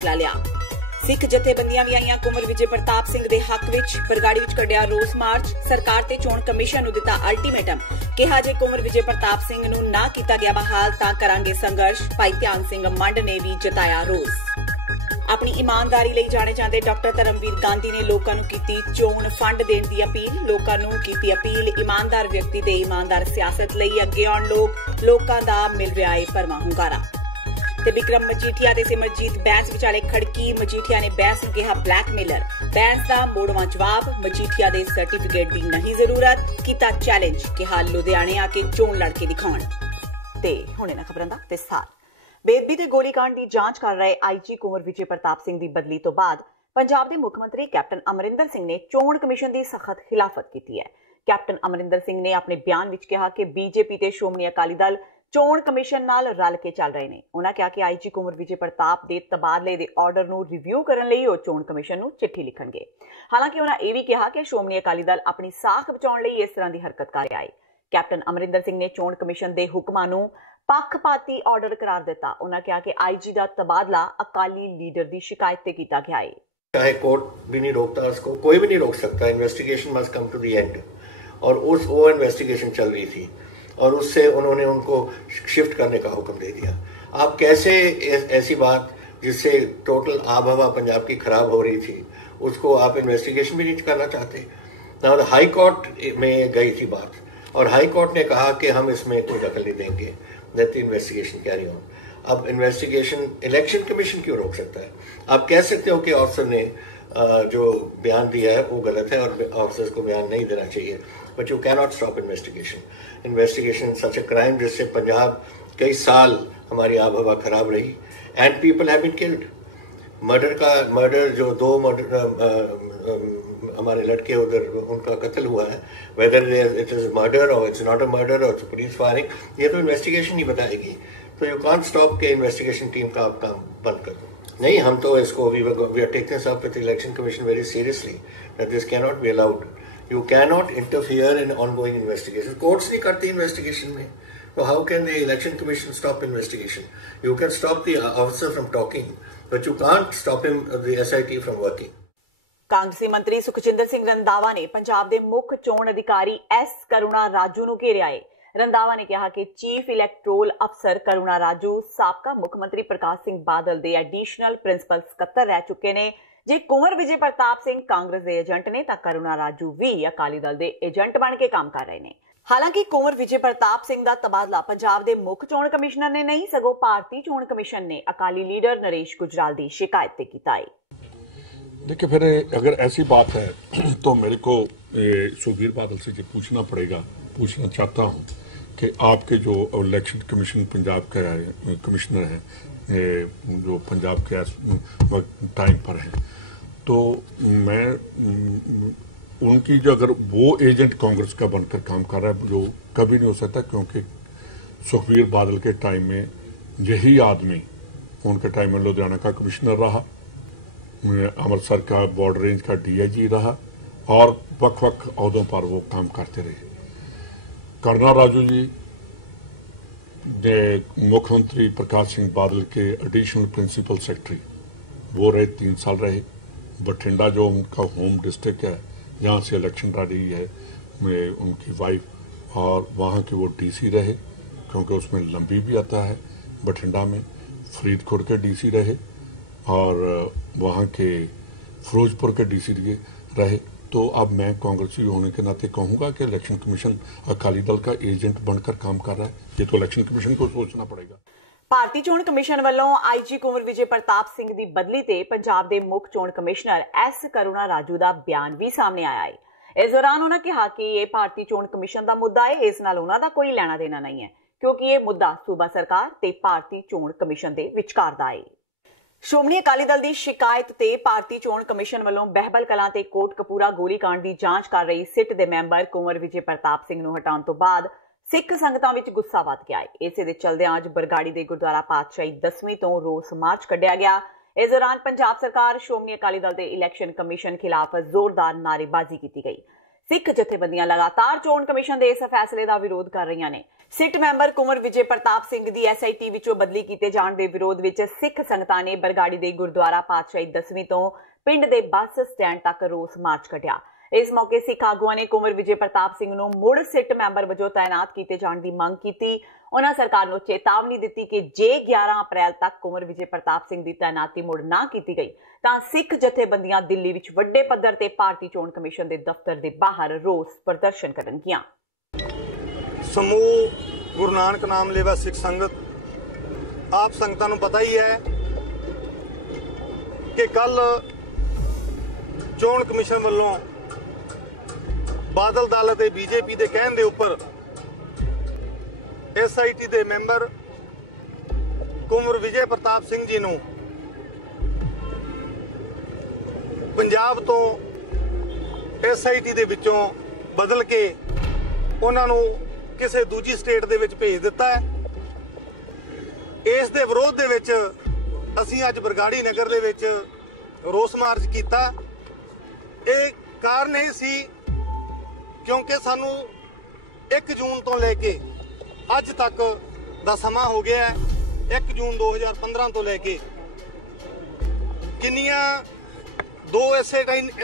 ਲਾ ਲਿਆ। ਸਿੱਖ ਜਥੇਬੰਦੀਆਂ ਵੀ ਆਈਆਂ ਕੁੰਵਰ ਵਿਜੇ ਪ੍ਰਤਾਪ ਸਿੰਘ ਦੇ ਹੱਕ ਵਿੱਚ। ਬਰਗਾੜੀ ਵਿੱਚ ਕੱਢਿਆ ਰੋਸ ਮਾਰਚ। ਸਰਕਾਰ ਤੇ ਚੋਣ ਕਮਿਸ਼ਨ ਨੂੰ ਦਿੱਤਾ ਅਲਟੀਮੇਟਮ। ਕਿਹਾ ਜੇ ਕੁੰਵਰ ਵਿਜੇ ਪ੍ਰਤਾਪ ਸਿੰਘ ਨੂੰ ਨਾ ਕੀਤਾ ਗਿਆ ਬਹਾਲ ਤਾਂ ਕਰਾਂਗੇ ਸੰਘਰਸ਼। ਭਾਈ ਧਿਆਨ ਸਿੰਘ ਮੰਡ ਨੇ ਵੀ ਜਤਾਇਆ ਰੋਸ। ਆਪਣੀ ਇਮਾਨਦਾਰੀ ਲਈ ਜਾਣੇ ਜਾਂਦੇ ਡਾਕਟਰ ਧਰਮਵੀਰ ਗਾਂਧੀ ਨੇ ਲੋਕਾਂ ਨੂੰ ਕੀਤੀ ਚੋਣ ਫੰਡ ਦੇਣ ਦੀ ਅਪੀਲ। ਲੋਕਾਂ ਨੂੰ ਕੀਤੀ ਅਪੀਲ, ਇਮਾਨਦਾਰ ਵਿਅਕਤੀ ਤੇ ਇਮਾਨਦਾਰ ਸਿਆਸਤ ਲਈ ਅੱਗੇ ਆਉਣ। ਲੋਕਾਂ ਦਾ ਮਿਲ ਰਿਹਾ ਹੈ ਭਰਵਾਂ ਹੁੰਗਾਰਾ। ਤੇ ਵਿਕਰਮ ਮਜੀਠੀਆ ਤੇ ਸਿਮਰਜੀਤ ਬੈਂਸ ਵਿਚਾਲੇ ਖੜਕੀ। ਮਜੀਠੀਆ ਨੇ ਬੈਂਸ ਨੂੰ ਕਿਹਾ ਬਲੈਕਮੇਲਰ। ਬੈਂਸ ਦਾ ਮੋੜਵਾਂ ਜਵਾਬ, ਮਜੀਠੀਆ ਦੇ ਸਰਟੀਫਿਕੇਟ ਦੀ ਨਹੀਂ ਜ਼ਰੂਰਤ। ਕੀਤਾ ਚੈਲੰਜ, ਕਿਹਾ ਲੁਧਿਆਣੇ ਆ ਕੇ ਚੋਣ ਲੜ ਕੇ ਦਿਖਾਉਣ। ਤੇ ਹੁਣ ਇਹਨਾਂ ਖਬਰਾਂ ਦਾ ਵਿਸਥਾਰ। ਬੇਅਦਬੀ ਤੇ ਗੋਲੀकांड ਦੀ ਜਾਂਚ ਕਰ ਰਹੇ ਆਈਜੀ ਕੁੰਵਰ ਵਿਜੇ ਪ੍ਰਤਾਪ ਸਿੰਘ ਦੀ ਬਦਲੀ ਤੋਂ ਬਾਅਦ ਪੰਜਾਬ ਦੇ ਮੁੱਖ ਮੰਤਰੀ ਕੈਪਟਨ ਅਮਰਿੰਦਰ ਸਿੰਘ ਨੇ ਚੋਣ ਕਮਿਸ਼ਨ ਦੀ ਸਖਤ ਖਿਲਾਫਤ ਕੀਤੀ ਹੈ। ਕੈਪਟਨ ਅਮਰਿੰਦਰ ਸਿੰਘ ਨੇ ਆਪਣੇ ਬਿਆਨ ਵਿੱਚ ਕਿਹਾ ਕਿ ਬੀਜੇਪੀ ਤੇ ਸ਼੍ਰੋਮਣੀ ਅਕਾਲੀ ਦਲ ਚੋਣ ਕਮਿਸ਼ਨ ਨਾਲ ਰਲ ਕੇ ਚੱਲ ਰਹੇ ਨੇ। ਉਹਨਾਂ ਕਿਹਾ ਕਿ ਆਈਜੀ ਕੁੰਵਰ ਵਿਜੇ ਪ੍ਰਤਾਪ ਦੇ ਤਬਾਦਲੇ ਦੇ ਆਰਡਰ ਨੂੰ ਰਿਵਿਊ ਕਰਨ ਲਈ ਉਹ ਚੋਣ ਕਮਿਸ਼ਨ ਨੂੰ ਚਿੱਠੀ ਲਿਖਣਗੇ। ਹਾਲਾਂਕਿ ਉਹਨਾਂ ਇਹ ਵੀ ਕਿਹਾ ਕਿ ਸ਼੍ਰੋਮਣੀ ਅਕਾਲੀ ਦਲ ਆਪਣੀ ਸਾਖ ਬਚਾਉਣ ਲਈ ਇਸ ਤਰ੍ਹਾਂ ਦੀ ਹਰਕਤ ਕਰ ਰਿਹਾ ਹੈ। ਕੈਪਟਨ ਅਮਰਿੰਦਰ ਸਿੰਘ ਨੇ ਚੋਣ ਕਮਿਸ਼ਨ ਦੇ ਹੁਕਮਾਂ ਨੂੰ ਪੱਖਪਾਤੀ ਆਰਡਰ करार ਦਿੱਤਾ। ਉਹਨਾਂ ਕਿਹਾ कि आईजी ਦਾ ਤਬਾਦਲਾ ਅਕਾਲੀ ਲੀਡਰ ਦੀ शिकायत ਤੇ ਕੀਤਾ ਗਿਆ है। चाहे कोर्ट भी नहीं रोकता, उसको कोई भी नहीं रोक सकता। Investigation must come to the end. और वो इन्वेस्टिगेशन चल रही थी और उससे उन्होंने उनको शिफ्ट करने का हुक्म दे दिया। आप कैसे ऐसी बात जिससे टोटल आब हवा पंजाब की खराब हो रही थी उसको आप इन्वेस्टिगेशन भी नहीं करना चाहते। ना हाई कोर्ट में गई थी बात और हाई कोर्ट ने कहा कि हम इसमें कोई दखल नहीं देंगे। Let the investigation carry on। अब इन्वेस्टिगेशन इलेक्शन कमीशन क्यों रोक सकता है? आप कह सकते हो कि ऑफिसर ने जो बयान दिया है वो गलत है और ऑफिसर्स को बयान नहीं देना चाहिए, but you can not stop investigation such a crime जिससे पंजाब कई साल हमारी आब हवा खराब रही and people have been killed. Murder जो दो हमारे लड़के उधर उनका कत्ल हुआ है, वेदर इट इज मर्डर और इट्स नॉट अ मर्डर और पुलिस फायरिंग, ये तो इन्वेस्टिगेशन ही बताएगी। तो यू कांट स्टॉप के इन्वेस्टिगेशन टीम का आप काम बंद कर दो। नहीं, हम तो इसको we are taking this up with election commission very seriously that this can not be allowed. You can not interfere in ongoing investigation. Courts नहीं करती इन्वेस्टिगेशन में, तो how can the election commission stop investigation? You can stop the officer from talking, but you can't stop him, the SIT from working। ਕਾਂਗਰਸੀ ਮੰਤਰੀ ਸੁਖਜਿੰਦਰ ਸਿੰਘ ਰੰਧਾਵਾ ਨੇ ਪੰਜਾਬ ਦੇ ਮੁੱਖ ਚੋਣ ਅਧਿਕਾਰੀ ਐਸ ਕਰੁਣਾ ਰਾਜੂ ਨੂੰ ਘੇਰਿਆ ਹੈ। ਰੰਧਾਵਾ ਨੇ ਕਿਹਾ ਕਿ ਚੀਫ ਇਲੈਕਟੋਰਲ ਅਫਸਰ ਕਰੁਣਾ ਰਾਜੂ ਸਾਬਕਾ ਮੁੱਖ ਮੰਤਰੀ ਪ੍ਰਕਾਸ਼ ਸਿੰਘ ਬਾਦਲ ਦੇ ਐਡੀਸ਼ਨਲ ਪ੍ਰਿੰਸੀਪਲ ਸਕੱਤਰ ਰਹਿ ਚੁੱਕੇ ਨੇ। ਜੇ ਕੁੰਵਰ ਵਿਜੇ ਪ੍ਰਤਾਪ ਸਿੰਘ ਕਾਂਗਰਸ ਦੇ ਏਜੰਟ ਨੇ ਤਾਂ ਕਰੁਣਾ ਰਾਜੂ ਵੀ ਅਕਾਲੀ ਦਲ ਦੇ ਏਜੰਟ ਬਣ ਕੇ ਕੰਮ ਕਰ ਰਹੇ ਨੇ। ਹਾਲਾਂਕਿ ਕੁੰਵਰ ਵਿਜੇ ਪ੍ਰਤਾਪ ਸਿੰਘ ਦਾ ਤਬਾਦਲਾ ਪੰਜਾਬ ਦੇ ਮੁੱਖ ਚੋਣ ਕਮਿਸ਼ਨਰ ਨੇ ਨਹੀਂ ਸਗੋਂ ਭਾਰਤੀ ਚੋਣ ਕਮਿਸ਼ਨ ਨੇ ਅਕਾਲੀ ਲੀਡਰ ਨਰੇਸ਼ ਗੁਜਰਾਲ ਦੀ शिकायत ਤੇ ਕੀਤਾ ਹੈ। देखिए, फिर अगर ऐसी बात है तो मेरे को सुखबीर बादल से ये पूछना चाहता हूँ कि आपके जो इलेक्शन कमीशन पंजाब के कमिश्नर हैं जो पंजाब के टाइम पर हैं, तो मैं उनकी जो अगर वो एजेंट कांग्रेस का बनकर काम कर रहा है जो कभी नहीं हो सकता, क्योंकि सुखबीर बादल के टाइम में यही आदमी उनके टाइम में लुधियाना का कमिश्नर रहा, अमृतसर का बॉर्डर रेंज का DIG रहा और वक्त अहदों पर वो काम करते रहे। करुणा राजू जी मुख्यमंत्री प्रकाश सिंह बादल के एडिशनल प्रिंसिपल सेक्रेटरी वो रहे, 3 साल रहे। बठिंडा जो उनका होम डिस्ट्रिक्ट है जहाँ से इलेक्शन लड़ी है उनकी वाइफ, और वहाँ के वो DC रहे क्योंकि उसमें लंबी भी आता है। बठिंडा में फरीदकोट के DC रहे और वहाँ के फिरोजपुर के DC रहे। तो अब मैं कांग्रेसी होने के नाते कहूँगा कि इलेक्शन कमीशन अकाली दल का एजेंट बनकर काम कर रहा है। ये तो इलेक्शन कमीशन को सोचना पड़ेगा। ਭਾਰਤੀ ਚੋਣ ਕਮਿਸ਼ਨ ਵੱਲੋਂ ਆਈਜੀ ਕੁੰਵਰ ਵਿਜੇ ਪ੍ਰਤਾਪ ਸਿੰਘ ਦੀ ਬਦਲੀ ਤੇ ਪੰਜਾਬ ਦੇ ਮੁੱਖ ਚੋਣ ਕਮਿਸ਼ਨਰ ਐਸ ਕਰੁਣਾ ਰਾਜੂ ਦਾ ਬਿਆਨ ਵੀ ਸਾਹਮਣੇ ਆਇਆ ਹੈ। ਇਸ ਦੌਰਾਨ ਉਹਨਾਂ ਕਿਹਾ ਕਿ ਇਹ ਭਾਰਤੀ ਚੋਣ ਕਮਿਸ਼ਨ ਦਾ ਮੁੱਦਾ ਹੈ, ਇਸ ਨਾਲ ਉਹਨਾਂ ਦਾ ਕੋਈ ਲੈਣਾ ਦੇਣਾ ਨਹੀਂ ਹੈ ਕਿਉਂਕਿ ਇਹ ਮੁੱਦਾ ਸੂਬਾ ਸਰਕਾਰ ਤੇ ਭਾਰਤੀ ਚੋਣ ਕਮਿਸ਼ਨ ਦੇ ਵਿਚਕਾਰ ਦਾ ਹੈ। ਸ਼੍ਰੋਮਣੀ ਅਕਾਲੀ ਦਲ ਦੀ शिकायत ਤੇ ਭਾਰਤੀ ਚੋਣ ਕਮਿਸ਼ਨ ਵੱਲੋਂ ਬਹਿਬਲ ਕਲਾਂ ਤੇ ਕੋਟਕਪੂਰਾ ਗੋਲੀकांड ਦੀ ਜਾਂਚ ਕਰ ਰਹੀ ਸਿੱਟ ਦੇ ਮੈਂਬਰ ਕੁੰਵਰ ਵਿਜੇ ਪ੍ਰਤਾਪ ਸਿੰਘ ਨੂੰ ਹਟਾਉਣ ਤੋਂ ਬਾਅਦ ਸਿੱਖ ਸੰਗਤਾਂ ਵਿੱਚ ਗੁੱਸਾ ਵੱਧ ਗਿਆ ਹੈ। ਇਸੇ ਦੇ ਚਲਦਿਆਂ ਅੱਜ ਬਰਗਾੜੀ ਦੇ ਗੁਰਦੁਆਰਾ ਪਾਤਸ਼ਾਹੀ 10ਵੀਂ ਤੋਂ ਰੋਸ ਮਾਰਚ ਕੱਢਿਆ ਗਿਆ। ਇਸ ਦੌਰਾਨ ਪੰਜਾਬ ਸਰਕਾਰ ਸ਼੍ਰੋਮਣੀ ਅਕਾਲੀ ਦਲ ਦੇ ਇਲੈਕਸ਼ਨ ਕਮਿਸ਼ਨ ਖਿਲਾਫ ਜ਼ੋਰਦਾਰ ਨਾਅਰੇਬਾਜ਼ੀ ਕੀਤੀ ਗਈ। ਸਿੱਖ ਜਥੇਬੰਦੀਆਂ ਲਗਾਤਾਰ ਚੋਣ ਕਮਿਸ਼ਨ ਦੇ ਇਸ ਫੈਸਲੇ ਦਾ ਵਿਰੋਧ ਕਰ ਰਹੀਆਂ ਨੇ। ਸਿੱਟ ਮੈਂਬਰ ਕੁੰਵਰ ਵਿਜੇ ਪ੍ਰਤਾਪ ਸਿੰਘ ਦੀ SIT ਵਿੱਚੋਂ ਬਦਲੀ ਕੀਤੇ ਜਾਣ ਦੇ ਵਿਰੋਧ ਵਿੱਚ ਸਿੱਖ ਸੰਗਤਾਂ ਨੇ ਬਰਗਾੜੀ ਦੇ ਗੁਰਦੁਆਰਾ ਪਾਤਸ਼ਾਹੀ 10ਵੀਂ ਤੋਂ ਪਿੰਡ ਦੇ ਬੱਸ ਸਟੈਂਡ ਤੱਕ ਰੋਸ ਮਾਰਚ ਕੱਢਿਆ। ਇਸ ਮੌਕੇ ਸਿੱਖ ਆਗੂਆਂ ਨੇ ਕੁੰਵਰ ਵਿਜੇ ਪ੍ਰਤਾਪ ਸਿੰਘ ਨੂੰ ਮੁੜ ਸਿੱਟ ਮੈਂਬਰ ਵਜੋਂ ਤਾਇਨਾਤ ਕੀਤੇ ਜਾਣ ਦੀ ਮੰਗ ਕੀਤੀ। ਉਹਨਾਂ ਸਰਕਾਰ ਨੂੰ ਚੇਤਾਵਨੀ ਦਿੱਤੀ ਕਿ ਜੇ 11 ਅਪ੍ਰੈਲ ਤੱਕ ਕੁੰਵਰ ਵਿਜੇ ਪ੍ਰਤਾਪ ਸਿੰਘ ਦੀ ਤਾਇਨਾਤੀ ਮੁੜ ਨਾ ਕੀਤੀ ਗਈ ਤਾਂ ਸਿੱਖ ਜਥੇਬੰਦੀਆਂ ਦਿੱਲੀ ਵਿੱਚ ਵੱਡੇ ਪੱਧਰ ਤੇ ਭਾਰਤੀ ਚੋਣ ਕਮਿਸ਼ਨ ਦੇ ਦਫ਼ਤਰ ਦੇ ਬਾਹਰ ਰੋਸ ਪ੍ਰਦਰਸ਼ਨ ਕਰਨਗੀਆਂ। ਸਮੂਹ ਗੁਰੂ ਨਾਨਕ ਨਾਮ ਲੇਵਾ ਸਿੱਖ ਸੰਗਤ ਆਪ ਸੰਗਤਾਂ ਨੂੰ ਪਤਾ ਹੀ ਹੈ ਕਿ ਕੱਲ ਚੋਣ ਕਮਿਸ਼ਨ ਵੱਲੋਂ ਬਾਦਲ ਦਲ ਅਤੇ BJP ਦੇ ਕਹਿਣ ਦੇ ਉੱਪਰ SIT ਦੇ ਮੈਂਬਰ ਕੁੰਵਰ ਵਿਜੇ ਪ੍ਰਤਾਪ ਸਿੰਘ ਜੀ ਨੂੰ ਪੰਜਾਬ ਤੋਂ SIT ਦੇ ਵਿੱਚੋਂ ਬਦਲ ਕੇ ਉਹਨਾਂ ਨੂੰ ਕਿਸੇ ਦੂਜੀ ਸਟੇਟ ਦੇ ਵਿੱਚ ਭੇਜ ਦਿੱਤਾ ਹੈ। ਇਸ ਦੇ ਵਿਰੋਧ ਦੇ ਵਿੱਚ ਅਸੀਂ ਅੱਜ ਬਰਗਾੜੀ ਨਗਰ ਦੇ ਵਿੱਚ ਰੋਸ ਮਾਰਚ ਕੀਤਾ। ਇਹ ਕਾਰਨ ਇਹ ਸੀ ਕਿਉਂਕਿ ਸਾਨੂੰ 1 ਜੂਨ ਤੋਂ ਲੈ ਕੇ ਅੱਜ ਤੱਕ ਦਾ ਸਮਾਂ ਹੋ ਗਿਆ ਹੈ। 1 ਜੂਨ 2015 ਤੋਂ ਲੈ ਕੇ ਕਿੰਨੀਆਂ 2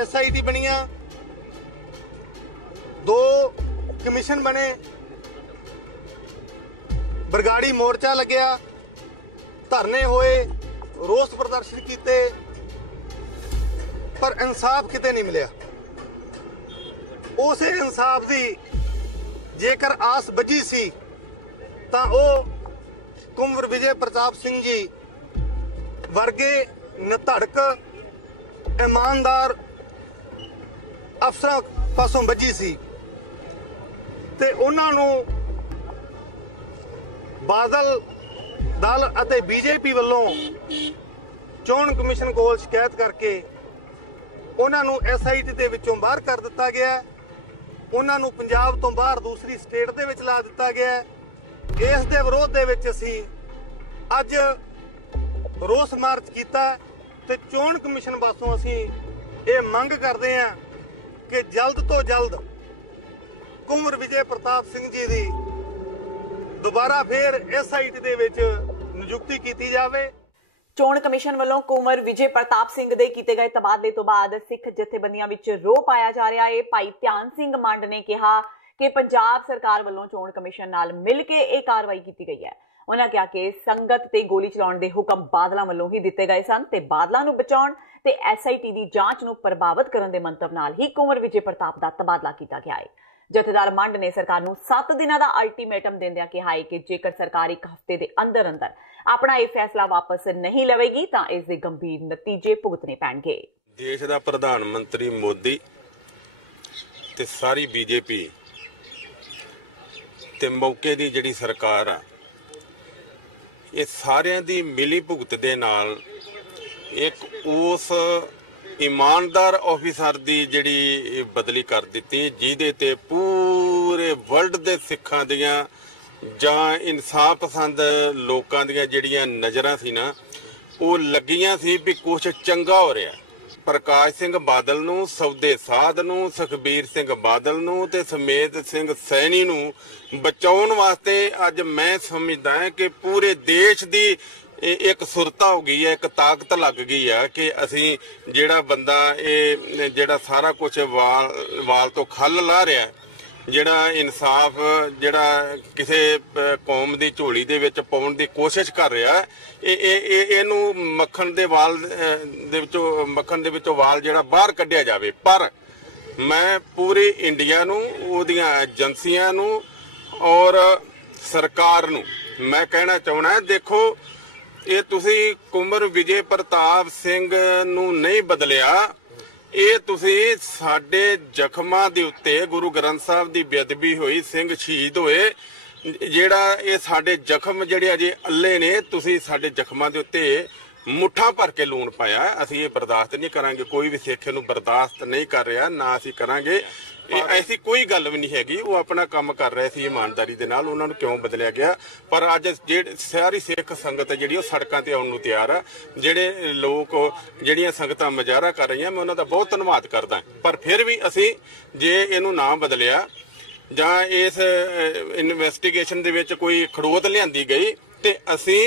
SIT ਬਣੀਆਂ, 2 ਕਮਿਸ਼ਨ ਬਣੇ, ਬਰਗਾੜੀ ਮੋਰਚਾ ਲੱਗਿਆ, ਧਰਨੇ ਹੋਏ, ਰੋਸ ਪ੍ਰਦਰਸ਼ਨ ਕੀਤੇ, ਪਰ ਇਨਸਾਫ ਕਿਤੇ ਨਹੀਂ ਮਿਲਿਆ। ਉਸੇ ਇਨਸਾਫ ਦੀ ਜੇਕਰ ਆਸ ਬੱਝੀ ਸੀ ਤਾਂ ਉਹ ਕੁੰਵਰ ਵਿਜੇ ਪ੍ਰਤਾਪ ਸਿੰਘ ਜੀ ਵਰਗੇ ਨਿਧੜਕ ਇਮਾਨਦਾਰ ਅਫਸਰਾਂ ਪਾਸੋਂ ਬੱਝੀ ਸੀ ਤੇ ਉਹਨਾਂ ਨੂੰ ਬਾਦਲ ਦਲ ਅਤੇ BJP ਵੱਲੋਂ ਚੋਣ ਕਮਿਸ਼ਨ ਕੋਲ ਸ਼ਿਕਾਇਤ ਕਰਕੇ ਉਹਨਾਂ ਨੂੰ SIT ਦੇ ਵਿੱਚੋਂ ਬਾਹਰ ਕਰ ਦਿੱਤਾ ਗਿਆ। ਉਹਨਾਂ ਨੂੰ ਪੰਜਾਬ ਤੋਂ ਬਾਹਰ ਦੂਸਰੀ ਸਟੇਟ ਦੇ ਵਿੱਚ ਲਾ ਦਿੱਤਾ ਗਿਆ। ਇਸ ਦੇ ਵਿਰੋਧ ਦੇ ਵਿੱਚ ਅਸੀਂ ਅੱਜ ਰੋਸ ਮਾਰਚ ਕੀਤਾ ਤੇ ਚੋਣ ਕਮਿਸ਼ਨ ਪਾਸੋਂ ਅਸੀਂ ਇਹ ਮੰਗ ਕਰਦੇ ਹਾਂ ਕਿ ਜਲਦ ਤੋਂ ਜਲਦ ਕੁੰਵਰ ਵਿਜੇ ਪ੍ਰਤਾਪ ਸਿੰਘ ਜੀ ਦੀ ਦੁਬਾਰਾ ਫੇਰ SIT ਦੇ ਵਿੱਚ ਨਿਯੁਕਤੀ ਕੀਤੀ ਜਾਵੇ। ਚੋਣ ਕਮਿਸ਼ਨ ਵੱਲੋਂ ਕੁੰਵਰ ਵਿਜੇ ਪ੍ਰਤਾਪ ਸਿੰਘ ਦੇ ਕੀਤੇ ਗਏ ਤਬਾਦਲੇ ਤੋਂ ਬਾਅਦ ਸਿੱਖ ਜਥੇਬੰਦੀਆਂ ਵਿੱਚ ਰੋਹ ਪਾਇਆ ਜਾ ਰਿਹਾ ਹੈ। ਭਾਈ ਧਿਆਨ ਸਿੰਘ ਮੰਡ ਨੇ ਕਿਹਾ ਕਿ ਪੰਜਾਬ ਸਰਕਾਰ ਵੱਲੋਂ ਚੋਣ ਕਮਿਸ਼ਨ ਨਾਲ ਮਿਲ ਕੇ ਇਹ ਕਾਰਵਾਈ ਕੀਤੀ ਗਈ ਹੈ। ਉਹਨਾਂ ਕਿਹਾ ਕਿ ਸੰਗਤ ਤੇ ਗੋਲੀ ਚਲਾਉਣ ਦੇ ਹੁਕਮ ਬਾਦਲਾਂ ਵੱਲੋਂ ਹੀ ਦਿੱਤੇ ਗਏ ਸਨ ਤੇ ਬਾਦਲਾਂ ਨੂੰ ਬਚਾਉਣ ਤੇ SIT ਦੀ ਜਾਂਚ ਨੂੰ ਪ੍ਰਭਾਵਿਤ ਕਰਨ ਦੇ ਮੰਤਵ ਨਾਲ ਹੀ ਕੁੰਵਰ ਵਿਜੇ ਪ੍ਰਤਾਪ ਦਾ ਤਬਾਦਲਾ ਕੀਤਾ ਗਿਆ ਹੈ। ਜਥੇਦਾਰ ਮੰਡ ਨੇ ਸਰਕਾਰ ਨੂੰ 7 ਦਿਨਾਂ ਦਾ ਅਲਟੀਮੇਟਮ ਦਿੰਦਿਆਂ ਕਿਹਾ ਹੈ ਕਿ ਜੇਕਰ ਸਰਕਾਰ 1 ਹਫ਼ਤੇ ਦੇ ਅੰਦਰ ਆਪਣਾ ਇਹ ਫੈਸਲਾ ਵਾਪਸ ਨਹੀਂ ਲਵੇਗੀ ਤਾਂ ਇਸ ਦੇ ਗੰਭੀਰ ਨਤੀਜੇ ਭੁਗਤਣੇ ਪੈਣਗੇ। ਦੇਸ਼ ਦਾ ਪ੍ਰਧਾਨ ਮੰਤਰੀ ਮੋਦੀ ਤੇ ਸਾਰੀ BJP ਤੇ ਮੌਕੇ ਦੀ ਜਿਹੜੀ ਸਰਕਾਰ ਆ, ਇਹ ਸਾਰਿਆਂ ਦੀ ਮਿਲੀ ਭੁਗਤ ਦੇ ਨਾਲ ਇੱਕ ਉਸ ਇਮਾਨਦਾਰ ਆਫੀਸਰ ਦੀ ਜਿਹੜੀ ਬਦਲੀ ਕਰ ਦਿੱਤੀ ਜਿਹਦੇ ਤੇ ਪੂਰੇ ਵਰਲਡ ਦੇ ਸਿੱਖਾਂ ਦੀਆਂ ਜਾਂ ਇਨਸਾਫ ਪਸੰਦ ਲੋਕਾਂ ਦੀਆਂ ਜਿਹੜੀਆਂ ਨਜ਼ਰਾਂ ਸੀ ਨਾ, ਉਹ ਲੱਗੀਆਂ ਸੀ ਵੀ ਕੁਛ ਚੰਗਾ ਹੋ ਰਿਹਾ। ਪ੍ਰਕਾਸ਼ ਸਿੰਘ ਬਾਦਲ ਨੂੰ, ਸੌਦੇ ਸਾਧ ਨੂੰ, ਸੁਖਬੀਰ ਸਿੰਘ ਬਾਦਲ ਨੂੰ ਤੇ ਸਮੇਤ ਸਿੰਘ ਸੈਣੀ ਨੂੰ ਬਚਾਉਣ ਵਾਸਤੇ ਅੱਜ ਮੈਂ ਸਮਝਦਾ ਹਾਂ ਕਿ ਪੂਰੇ ਦੇਸ਼ ਦੀ ਇੱਕ ਸੁਰਤਾ ਹੋ ਗਈ ਹੈ, ਇੱਕ ਤਾਕਤ ਲੱਗ ਗਈ ਹੈ ਕਿ ਅਸੀਂ ਜਿਹੜਾ ਬੰਦਾ ਇਹ ਜਿਹੜਾ ਸਾਰਾ ਕੁਝ ਵਾਲ ਤੋਂ ਖੱਲ ਲਾ ਰਿਹਾ, ਜਿਹੜਾ ਇਨਸਾਫ ਜਿਹੜਾ ਕਿਸੇ ਕੌਮ ਦੀ ਝੋਲੀ ਦੇ ਵਿੱਚ ਪਾਉਣ ਦੀ ਕੋਸ਼ਿਸ਼ ਕਰ ਰਿਹਾ, ਇਹਨੂੰ ਮੱਖਣ ਦੇ ਵਿੱਚੋਂ ਵਾਲ ਜਿਹੜਾ ਬਾਹਰ ਕੱਢਿਆ ਜਾਵੇ। ਪਰ ਮੈਂ ਪੂਰੀ ਇੰਡੀਆ ਨੂੰ, ਉਹਦੀਆਂ ਏਜੰਸੀਆਂ ਨੂੰ ਔਰ ਸਰਕਾਰ ਨੂੰ ਮੈਂ ਕਹਿਣਾ ਚਾਹੁੰਦਾ, ਦੇਖੋ ਇਹ ਤੁਸੀਂ ਕੁੰਵਰ ਵਿਜੇ ਪ੍ਰਤਾਪ ਸਿੰਘ ਨੂੰ ਨਹੀਂ ਬਦਲਿਆ, ਇਹ ਤੁਸੀਂ ਸਾਡੇ ਜ਼ਖਮਾਂ ਦੇ ਉੱਤੇ, ਗੁਰੂ ਗ੍ਰੰਥ ਸਾਹਿਬ ਦੀ ਬੇਅਦਬੀ ਹੋਈ, ਸਿੰਘ ਸ਼ਹੀਦ ਹੋਏ, ਜਿਹੜਾ ਇਹ ਸਾਡੇ ਜ਼ਖਮ ਜਿਹੜੇ ਅਜੇ ਅੱਲੇ ਨੇ, ਤੁਸੀਂ ਸਾਡੇ ਜ਼ਖਮਾਂ ਦੇ ਉੱਤੇ ਮੁੱਠਾ ਭਰ ਕੇ ਲੂਣ ਪਾਇਆ। ਅਸੀਂ ਇਹ ਬਰਦਾਸ਼ਤ ਨਹੀਂ ਕਰਾਂਗੇ, ਕੋਈ ਵੀ ਸਿੱਖ ਨੂੰ ਬਰਦਾਸ਼ਤ ਨਹੀਂ ਕਰ ਰਿਹਾ, ਨਾ ਅਸੀਂ ਕਰਾਂਗੇ। ਇਹ ਐਸੀ ਕੋਈ ਗੱਲ ਵੀ ਨਹੀਂ ਹੈਗੀ। ਉਹ ਆਪਣਾ ਕੰਮ ਕਰ ਰਹੇ ਸੀ ਇਮਾਨਦਾਰੀ ਦੇ ਨਾਲ, ਉਹਨਾਂ ਨੂੰ ਕਿਉਂ ਬਦਲਿਆ ਗਿਆ? ਪਰ ਅੱਜ ਜਿਹੜੀ ਸਾਰੀ ਸਿੱਖ ਸੰਗਤ ਹੈ ਜਿਹੜੀ ਉਹ ਸੜਕਾਂ ਤੇ ਆਉਣ ਨੂੰ ਤਿਆਰ ਆ। ਜਿਹੜੇ ਲੋਕ ਜਿਹੜੀਆਂ ਸੰਗਤਾਂ ਮੁਜ਼ਾਹਰਾ ਕਰ ਰਹੀਆਂ, ਮੈਂ ਉਹਨਾਂ ਦਾ ਬਹੁਤ ਧੰਨਵਾਦ ਕਰਦਾ। ਪਰ ਫਿਰ ਵੀ ਅਸੀਂ ਜੇ ਇਹਨੂੰ ਨਾ ਬਦਲਿਆ ਜਾਂ ਇਸ ਇਨਵੈਸਟੀਗੇਸ਼ਨ ਦੇ ਵਿੱਚ ਕੋਈ ਖੜੋਤ ਲਿਆਂਦੀ ਗਈ ਤੇ ਅਸੀਂ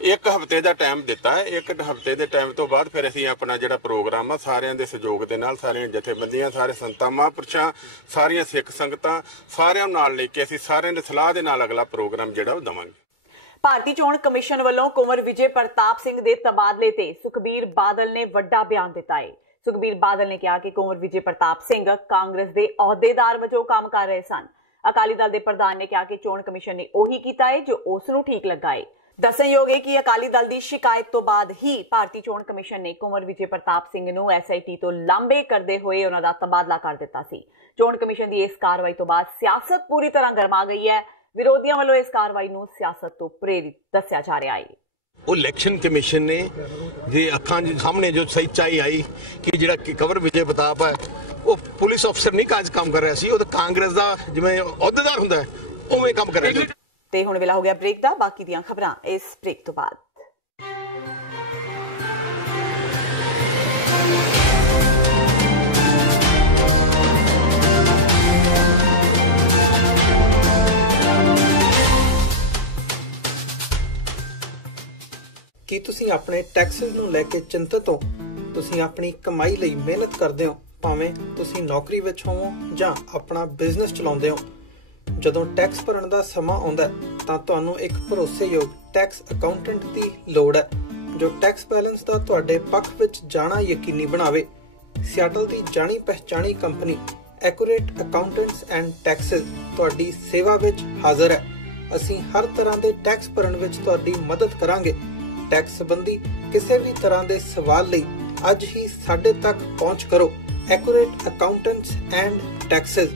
1 ਹਫ਼ਤੇ ਦਾ ਟਾਈਮ ਦਿੱਤਾ ਹੈ। 1 ਹਫ਼ਤੇ ਦੇ ਟਾਈਮ ਤੋਂ ਬਾਅਦ ਫਿਰ ਅਸੀਂ ਆਪਣਾ ਜਿਹੜਾ ਪ੍ਰੋਗਰਾਮ ਆ ਸਾਰਿਆਂ ਦੇ ਸਹਿਯੋਗ ਦੇ ਨਾਲ, ਸਾਰੀਆਂ ਜਥੇਬੰਦੀਆਂ, ਸਾਰੇ ਸੰਤਾਂ ਮਹਾਂਪੁਰਸ਼ਾਂ, ਸਾਰੀਆਂ ਸਿੱਖ ਸੰਗਤਾਂ, ਸਾਰਿਆਂ ਨੂੰ ਨਾਲ ਲੈ ਕੇ ਅਸੀਂ ਸਾਰਿਆਂ ਦੇ ਸਲਾਹ ਦੇ ਨਾਲ ਅਗਲਾ ਪ੍ਰੋਗਰਾਮ ਜਿਹੜਾ ਉਹ ਦੇਵਾਂਗੇ। ਭਾਰਤੀ ਚੋਣ ਕਮਿਸ਼ਨ ਵੱਲੋਂ ਕੁੰਵਰ ਵਿਜੇ ਪ੍ਰਤਾਪ ਸਿੰਘ ਦੇ ਤਬਾਦਲੇ ਤੇ ਸੁਖਬੀਰ ਬਾਦਲ ਨੇ ਵੱਡਾ ਬਿਆਨ ਦਿੱਤਾ ਹੈ। ਸੁਖਬੀਰ ਬਾਦਲ ਨੇ ਕਿਹਾ ਕਿ ਕੁੰਵਰ ਵਿਜੇ ਪ੍ਰਤਾਪ ਸਿੰਘ ਕਾਂਗਰਸ ਦੇ ਅਹੁਦੇਦਾਰ ਵਜੋਂ ਕੰਮ ਕਰ ਰਹੇ ਸਨ। ਅਕਾਲੀ ਦਲ ਦੇ ਪ੍ਰਧਾਨ ਨੇ ਕਿਹਾ ਕਿ ਚੋਣ ਕਮਿਸ਼ਨ ਨੇ ਉਹੀ ਕੀਤਾ ਹੈ ਜੋ ਉਸ ਨੂੰ ਠੀਕ ਲੱਗਾ ਹੈ। ਦੱਸਣਯੋਗ ਹੈ ਕਿ ਅਕਾਲੀ ਦਲ ਦੀ ਸ਼ਿਕਾਇਤ ਤੋਂ ਬਾਅਦ ਹੀ ਭਾਰਤੀ ਚੋਣ ਕਮਿਸ਼ਨ ਨੇ ਕੁੰਵਰ ਵਿਜੇ ਪ੍ਰਤਾਪ ਸਿੰਘ ਨੂੰ SIT ਤੋਂ ਲਾਂਭੇ ਕਰਦੇ ਹੋਏ ਉਹਨਾਂ ਦਾ ਤਬਾਦਲਾ ਕਰ ਦਿੱਤਾ ਸੀ। ਚੋਣ ਕਮਿਸ਼ਨ ਦੀ ਇਸ ਕਾਰਵਾਈ ਤੋਂ ਬਾਅਦ ਸਿਆਸਤ ਪੂਰੀ ਤਰ੍ਹਾਂ ਗਰਮਾ ਗਈ ਹੈ। ਵਿਰੋਧੀਆਂ ਵੱਲੋਂ ਇਸ ਕਾਰਵਾਈ ਨੂੰ ਸਿਆਸਤ ਤੋਂ ਪ੍ਰੇਰਿਤ ਦੱਸਿਆ ਜਾ ਰਿਹਾ ਹੈ। ਉਹ ਇਲੈਕਸ਼ਨ ਕਮਿਸ਼ਨ ਨੇ ਜੇ ਅੱਖਾਂ ਦੇ ਸਾਹਮਣੇ ਜੋ ਸੱਚਾਈ ਆਈ ਕਿ ਜਿਹੜਾ ਕੁੰਵਰ ਵਿਜੇ ਪ੍ਰਤਾਪ ਹੈ ਉਹ ਪੁਲਿਸ ਅਫਸਰ ਨਹੀਂ ਕੰਮ ਕਰ ਰਿਹਾ ਸੀ, ਉਹ ਤਾਂ ਕਾਂਗਰਸ ਦਾ ਜਿਵੇਂ ਅਹੁਦੇਦਾਰ ਹੁੰਦਾ ਹੈ ਉਵੇਂ ਕੰਮ ਕਰ ਰਿਹਾ ਸੀ। ਤੇ ਹੁਣ ਵੇਲਾ ਹੋ ਗਿਆ ਬ੍ਰੇਕ ਦਾ। ਬਾਕੀ ਦੀਆਂ ਖਬਰਾਂ ਇਸ ਬ੍ਰੇਕ ਤੋਂ ਬਾਅਦ। ਕੀ ਤੁਸੀਂ ਆਪਣੇ ਟੈਕਸਿਸ ਨੂੰ ਲੈ ਕੇ ਚਿੰਤਤ ਹੋ? ਤੁਸੀਂ ਆਪਣੀ ਕਮਾਈ ਲਈ ਮਿਹਨਤ ਕਰਦੇ ਹੋ, ਭਾਵੇਂ ਤੁਸੀਂ ਨੌਕਰੀ ਵਿੱਚ ਹੋਵੋ ਜਾਂ ਆਪਣਾ ਬਿਜ਼ਨਸ ਚਲਾਉਂਦੇ ਹੋ। ਜਦੋਂ ਟੈਕਸ ਭਰਨ ਦਾ ਸਮਾਂ ਆਉਂਦਾ ਤਾਂ ਤੁਹਾਨੂੰ ਇੱਕ ਭਰੋਸੇਯੋਗ ਟੈਕਸ ਅਕਾਊਂਟੈਂਟ ਦੀ ਲੋੜ ਹੈ ਜੋ ਟੈਕਸ ਬੈਲੈਂਸ ਦਾ ਤੁਹਾਡੇ ਪੱਖ ਵਿੱਚ ਜਾਣਾ ਯਕੀਨੀ ਬਣਾਵੇ। ਸਿਆਟਲ ਦੀ ਜਾਣੀ ਪਹਿਚਾਣੀ ਕੰਪਨੀ ਐਕੂਰੇਟ ਅਕਾਊਂਟੈਂਟਸ ਐਂਡ ਟੈਕਸਿਸ ਤੁਹਾਡੀ ਸੇਵਾ ਵਿੱਚ ਹਾਜ਼ਰ ਹੈ। ਅਸੀਂ ਹਰ ਤਰ੍ਹਾਂ ਦੇ ਟੈਕਸ ਭਰਨ ਵਿੱਚ ਤੁਹਾਡੀ ਮਦਦ ਕਰਾਂਗੇ। ਟੈਕਸ ਸੰਬੰਧੀ ਕਿਸੇ ਵੀ ਤਰ੍ਹਾਂ ਦੇ ਸਵਾਲ ਲਈ ਅੱਜ ਹੀ ਸਾਡੇ ਤੱਕ ਪਹੁੰਚ ਕਰੋ। Accurate accountants and taxes.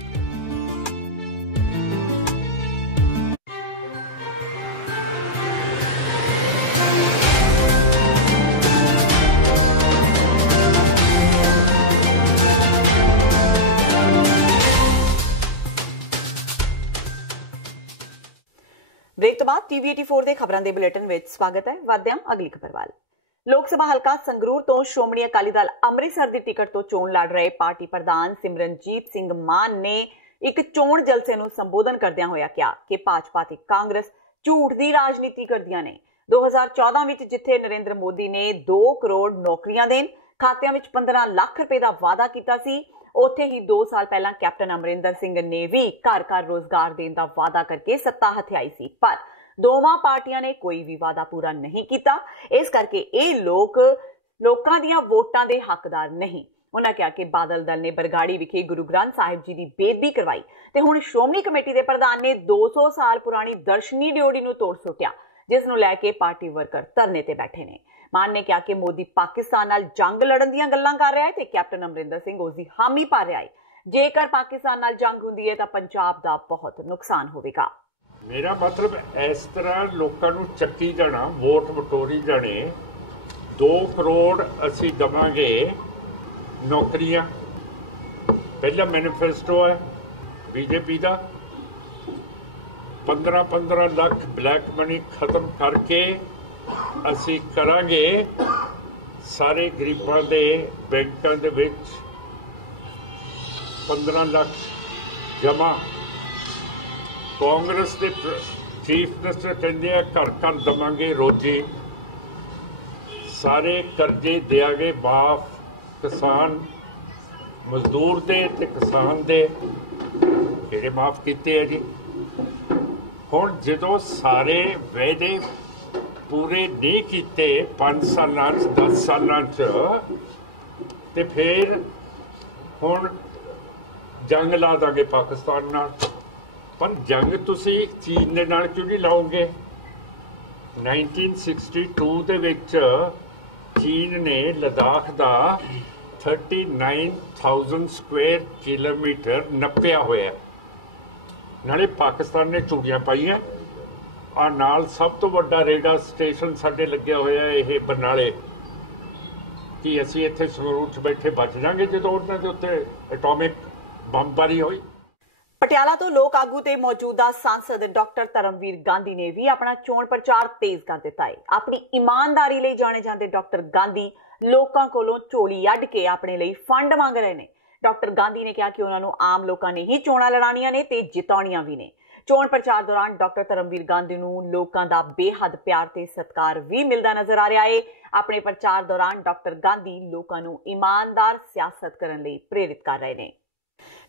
Break ਤੋਂ ਬਾਅਦ TV84 ਦੇ ਖਬਰਾਂ ਦੇ ਬੁਲੇਟਿਨ ਵਿੱਚ ਸਵਾਗਤ ਹੈ। ਵਧਦੇ ਹਾਂ ਅਗਲੀ ਖਬਰ ਵੱਲ। ਲੋਕ ਸਭਾ ਹਲਕਾ ਸੰਗਰੂਰ ਤੋਂ ਸ਼੍ਰੋਮਣੀ ਅਕਾਲੀ ਦਲ ਅੰਮ੍ਰਿਤਸਰ ਦੀ ਟਿਕਟ ਤੋਂ ਚੋਣ ਲੜ ਰਹੇ ਪਾਰਟੀ ਪ੍ਰਧਾਨ ਸਿਮਰਨਜੀਤ ਸਿੰਘ ਮਾਨ ਨੇ ਇੱਕ ਚੋਣ ਜਲਸੇ ਨੂੰ ਸੰਬੋਧਨ ਕਰਦਿਆਂ ਹੋਇਆ ਕਿਹਾ ਕਿ ਭਾਜਪਾ ਤੇ ਕਾਂਗਰਸ ਝੂਠ ਦੀ ਰਾਜਨੀਤੀ ਕਰਦੀਆਂ ਨੇ। 2014 ਵਿੱਚ ਜਿੱਥੇ ਨਰਿੰਦਰ ਮੋਦੀ ਨੇ 2 ਕਰੋੜ ਨੌਕਰੀਆਂ ਦੇਣ, ਖਾਤਿਆਂ ਵਿੱਚ 15 ਲੱਖ ਰੁਪਏ ਦਾ ਵਾਅਦਾ ਕੀਤਾ ਸੀ, ਉੱਥੇ ਹੀ 2 ਸਾਲ ਪਹਿਲਾਂ ਕੈਪਟਨ ਅਮਰਿੰਦਰ ਸਿੰਘ ਨੇ ਵੀ ਘਰ-ਘਰ ਰੋਜ਼ਗਾਰ ਦੇਣ ਦਾ ਵਾਅਦਾ ਕਰਕੇ ਸੱਤਾ ਹਥਿਆਈ ਸੀ। ਪਰ ਦੋਵਾਂ ਪਾਰਟੀਆਂ ਨੇ ਕੋਈ ਵੀ ਵਾਅਦਾ ਪੂਰਾ ਨਹੀਂ ਕੀਤਾ। ਇਸ ਕਰਕੇ ਇਹ ਲੋਕਾਂ ਦੀਆਂ ਵੋਟਾਂ ਦੇ ਹੱਕਦਾਰ ਨਹੀਂ। ਉਹਨਾਂ ਕਿਹਾ ਕਿ ਬਾਦਲ ਦਲ ਨੇ ਬਰਗਾੜੀ ਵਿਖੇ ਗੁਰੂ ਗ੍ਰੰਥ ਸਾਹਿਬ ਜੀ ਦੀ ਬੇਅਦਬੀ ਕਰਵਾਈ ਤੇ ਹੁਣ ਸ਼੍ਰੋਮਣੀ ਕਮੇਟੀ ਦੇ ਪ੍ਰਧਾਨ ਨੇ 200 ਸਾਲ ਪੁਰਾਣੀ ਦਰਸ਼ਨੀ ਡਿਓੜੀ ਨੂੰ ਤੋੜ ਸੁੱਟਿਆ, ਜਿਸ ਨੂੰ ਲੈ ਕੇ ਪਾਰਟੀ ਵਰਕਰ ਧਰਨੇ ਤੇ ਬੈਠੇ ਨੇ। ਮਾਨ ਨੇ ਕਿਹਾ ਕਿ ਮੋਦੀ ਪਾਕਿਸਤਾਨ ਨਾਲ ਜੰਗ ਲੜਨ ਦੀਆਂ ਗੱਲਾਂ ਕਰ ਰਿਹਾ ਹੈ ਤੇ ਕੈਪਟਨ ਅਮਰਿੰਦਰ ਸਿੰਘ ਉਸ ਦੀ ਹਾਮੀ ਭਰ ਰਿਹਾ ਹੈ। ਜੇਕਰ ਪਾਕਿਸਤਾਨ ਨਾਲ ਜੰਗ ਹੁੰਦੀ ਹੈ ਤਾਂ ਪੰਜਾਬ ਦਾ ਬਹੁਤ ਨੁਕਸਾਨ ਹੋਵੇਗਾ। ਮੇਰਾ ਮਤਲਬ ਇਸ ਤਰ੍ਹਾਂ ਲੋਕਾਂ ਨੂੰ ਚੱਕੀ ਜਾਣਾ, ਵੋਟ ਬਟੋਰੀ ਜਾਣੇ। 2 ਕਰੋੜ ਅਸੀਂ ਦੇਵਾਂਗੇ ਨੌਕਰੀਆਂ, ਪਹਿਲਾ ਮੈਨੀਫੈਸਟੋ ਹੈ ਬੀਜੇਪੀ ਦਾ। 15 ਲੱਖ ਬਲੈਕ ਮਨੀ ਖਤਮ ਕਰਕੇ ਅਸੀਂ ਕਰਾਂਗੇ ਸਾਰੇ ਗਰੀਬਾਂ ਦੇ ਬੈਂਕਾਂ ਦੇ ਵਿੱਚ 15 ਲੱਖ ਜਮ੍ਹਾਂ। ਕਾਂਗਰਸ ਦੇ ਚੀਫ ਮਿਨਿਸਟਰ ਕਹਿੰਦੇ ਆ ਘਰ ਘਰ ਦੇਵਾਂਗੇ ਰੋਜੀ, ਸਾਰੇ ਕਰਜ਼ੇ ਦਿਆਂਗੇ ਮਾਫ, ਕਿਸਾਨ ਮਜ਼ਦੂਰ ਦੇ ਤੇ ਕਿਸਾਨ ਦੇ ਜਿਹੜੇ ਮਾਫ ਕੀਤੇ ਆ ਜੀ। ਹੁਣ ਜਦੋਂ ਸਾਰੇ ਵਾਅਦੇ ਪੂਰੇ ਨਹੀਂ ਕੀਤੇ 5 ਸਾਲਾਂ 'ਚ 10 ਸਾਲਾਂ 'ਚ, ਤੇ ਫਿਰ ਹੁਣ ਜੰਗ ਲਾ ਦਾਂਗੇ ਪਾਕਿਸਤਾਨ ਨਾਲ। ਪਰ ਜੰਗ ਤੁਸੀਂ ਚੀਨ ਦੇ ਨਾਲ ਕਿਉਂ ਨਹੀਂ ਲਾਓਗੇ? 1962 ਦੇ ਵਿੱਚ ਚੀਨ ਨੇ ਲਦਾਖ ਦਾ 39,000 ਸਕੁਅਰ ਕਿਲੋਮੀਟਰ ਨੱਪਿਆ ਹੋਇਆ, ਨਾਲੇ ਪਾਕਿਸਤਾਨ ਨੇ ਚੂੜੀਆਂ ਪਾਈਆਂ। ਆ ਨਾਲ ਸਭ ਤੋਂ ਵੱਡਾ ਰੇਡਾਰ ਸਟੇਸ਼ਨ ਸਾਡੇ ਲੱਗਿਆ ਹੋਇਆ ਇਹ ਬਰਨਾਲੇ ਕਿ ਅਸੀਂ ਇੱਥੇ ਸੰਗਰੂਰ 'ਚ ਬੈਠੇ ਬਚ ਜਾਾਂਗੇ ਜਦੋਂ ਉਹਨਾਂ ਦੇ ਉੱਤੇ ਐਟੋਮਿਕ ਬੰਬਬਾਰੀ ਹੋਈ। ਪਟਿਆਲਾ ਤੋਂ ਲੋਕ ਆਗੂ ਤੇ ਮੌਜੂਦਾ ਸਾਂਸਦ ਡਾਕਟਰ ਧਰਮਵੀਰ ਗਾਂਧੀ ਨੇ ਵੀ ਆਪਣਾ ਚੋਣ ਪ੍ਰਚਾਰ ਤੇਜ਼ ਕਰ ਦਿੱਤਾ ਹੈ। ਆਪਣੀ ਇਮਾਨਦਾਰੀ ਲਈ ਜਾਣੇ ਜਾਂਦੇ ਡਾਕਟਰ ਗਾਂਧੀ ਲੋਕਾਂ ਕੋਲੋਂ ਝੋਲੀ ਅੱਡ ਕੇ ਆਪਣੇ ਲਈ ਫੰਡ ਮੰਗ ਰਹੇ ਨੇ। ਡਾਕਟਰ ਗਾਂਧੀ ਨੇ ਕਿਹਾ ਕਿ ਉਹਨਾਂ ਨੂੰ ਆਮ ਲੋਕਾਂ ਨੇ ਹੀ ਚੋਣਾਂ ਲੜਾਉਣੀਆਂ ਨੇ ਤੇ ਜਿਤਾਉਣੀਆਂ ਵੀ ਨੇ। ਚੋਣ ਪ੍ਰਚਾਰ ਦੌਰਾਨ ਡਾਕਟਰ ਧਰਮਵੀਰ ਗਾਂਧੀ ਨੂੰ ਲੋਕਾਂ ਦਾ ਬੇਹੱਦ ਪਿਆਰ ਤੇ ਸਤਿਕਾਰ ਵੀ ਮਿਲਦਾ ਨਜ਼ਰ ਆ ਰਿਹਾ ਹੈ। ਆਪਣੇ ਪ੍ਰਚਾਰ ਦੌਰਾਨ ਡਾਕਟਰ ਗਾਂਧੀ ਲੋਕਾਂ ਨੂੰ ਇਮਾਨਦਾਰ ਸਿਆਸਤ ਕਰਨ ਲਈ ਪ੍ਰੇਰਿਤ ਕਰ ਰਹੇ ਨੇ।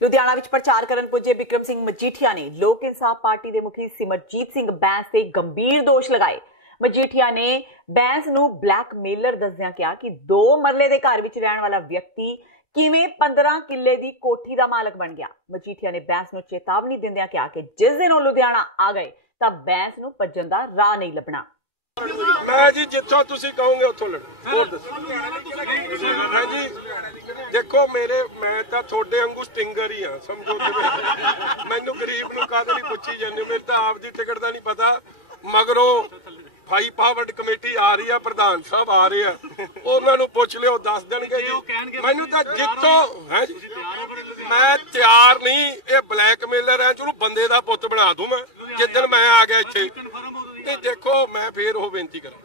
ਲੁਧਿਆਣਾ ਵਿੱਚ ਪ੍ਰਚਾਰ ਕਰਨ ਪੁੱਜੇ ਬਿਕਰਮ ਸਿੰਘ ਮਜੀਠੀਆ ਨੇ ਲੋਕ ਇਨਸਾਫ ਪਾਰਟੀ ਦੇ ਮੁਖੀ ਸਿਮਰਜੀਤ ਸਿੰਘ ਬੈਂਸ ਤੇ ਗੰਭੀਰ ਦੋਸ਼ ਲਗਾਏ। ਮਜੀਠੀਆ ਨੇ ਬੈਂਸ ਨੂੰ ਬਲੈਕਮੇਲਰ ਦੱਸਦਿਆਂ ਕਿਹਾ ਕਿ 2 ਮਰਲੇ ਦੇ ਘਰ ਵਿੱਚ ਰਹਿਣ ਵਾਲਾ ਵਿਅਕਤੀ ਕਿਵੇਂ 15 ਕਿੱਲੇ ਦੀ ਕੋਠੀ ਦਾ ਮਾਲਕ ਬਣ ਗਿਆ। ਮਜੀਠੀਆ ਨੇ ਬੈਂਸ ਨੂੰ ਚੇਤਾਵਨੀ ਦਿੰਦਿਆਂ ਕਿਹਾ ਕਿ ਜਿਸ ਦਿਨ ਉਹ ਲੁਧਿਆਣਾ ਆ ਗਏ ਤਾਂ ਬੈਂਸ ਨੂੰ ਭੱਜਣ ਦਾ ਰਾਹ ਨਹੀਂ ਲੱਭਣਾ। ਮੈਂ ਜੀ ਜਿੱਥੋਂ ਤੁਸੀਂ ਕਹੋਗੇ ਉੱਥੋਂ ਲੜੂ। ਹੋਰ ਦੱਸੋ ਹੈ ਜੀ, ਦੇਖੋ ਮੈਂ ਤਾਂ ਤੁਹਾਡੇ ਵਾਂਗੂ ਸਟਿੰਗਰ ਹੀ ਆ, ਸਮਝੋ। ਮੈਨੂੰ ਗਰੀਬ ਨੂੰ ਕਾਹਦੇ ਨਹੀਂ ਪੁੱਛੀ ਜਾਂਦੇ, ਮੇਰੇ ਤਾਂ ਆਪ ਦੀ ਟਿਕਟ ਦਾ ਨਹੀਂ ਪਤਾ। ਮਗਰੋਂ ਹਾਈ ਪਾਵਰਡ ਕਮੇਟੀ ਆ ਰਹੀ ਆ, ਪ੍ਰਧਾਨ ਸਾਹਿਬ ਆ ਰਹੇ ਆ, ਉਹਨਾਂ ਨੂੰ ਪੁੱਛ ਲਿਓ, ਦੱਸ ਦੇਣਗੇ ਜੀ। ਮੈਨੂੰ ਤਾਂ ਜਿੱਥੋਂ ਹੈ ਜੀ, ਮੈਂ ਤਿਆਰ ਨਹੀਂ। ਇਹ ਬਲੈਕਮੇਲਰ ਹੈ, ਜਿਹਨੂੰ ਬੰਦੇ ਦਾ ਪੁੱਤ ਬਣਾ ਦੂੰ ਮੈਂ ਜਿੱਦਣ ਮੈਂ ਆ ਗਿਆ ਇੱਥੇ। ਤੇ ਦੇਖੋ ਮੈਂ ਫੇਰ ਉਹ ਬੇਨਤੀ ਕਰਾਂ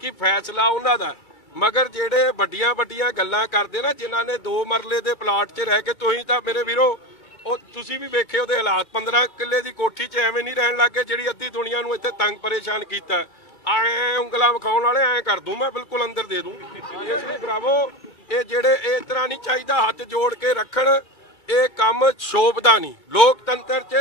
ਕਿ ਫੈਸਲਾ ਉਹਨਾਂ ਦਾ, ਮਗਰ ਜਿਹੜੇ ਵੱਡੀਆਂ ਗੱਲਾਂ ਕਰਦੇ ਨਾ, ਜਿਨ੍ਹਾਂ ਨੇ 2 ਮਰਲੇ ਦੇ ਪਲਾਟ 'ਚ ਰਹਿ ਕੇ, ਤੁਸੀਂ ਤਾਂ ਮੇਰੇ ਵੀਰੋ ਉਹ ਤੁਸੀਂ ਵੀ ਵੇਖੇ ਉਹਦੇ ਹਾਲਾਤ। 15 ਕਿੱਲੇ ਦੀ ਕੋਠੀ 'ਚ ਐਵੇਂ ਨਹੀਂ ਰਹਿਣ ਲੱਗੇ ਜਿਹੜੀ ਅੱਧੀ ਦੁਨੀਆ ਨੂੰ ਇੱਥੇ ਤੰਗ ਪਰੇਸ਼ਾਨ ਕੀਤਾ। ਐ ਉਂਗਲਾਂ ਵਿਖਾਉਣ ਵਾਲੇ ਐ ਕਰ ਦੂੰ ਮੈਂ, ਬਿਲਕੁਲ ਅੰਦਰ ਦੇ ਦੂੰ। ਇਸ ਲਈ ਭਰਾਵੋ ਇਹ ਜਿਹੜੇ ਇਸ ਤਰ੍ਹਾਂ ਨਹੀਂ ਚਾਹੀਦਾ, ਹੱਥ ਜੋੜ ਕੇ ਰੱਖਣ। ਇਹ ਕੰਮ ਸ਼ੋਭਦਾ ਨਹੀਂ। ਲੋਕਤੰਤਰ 'ਚ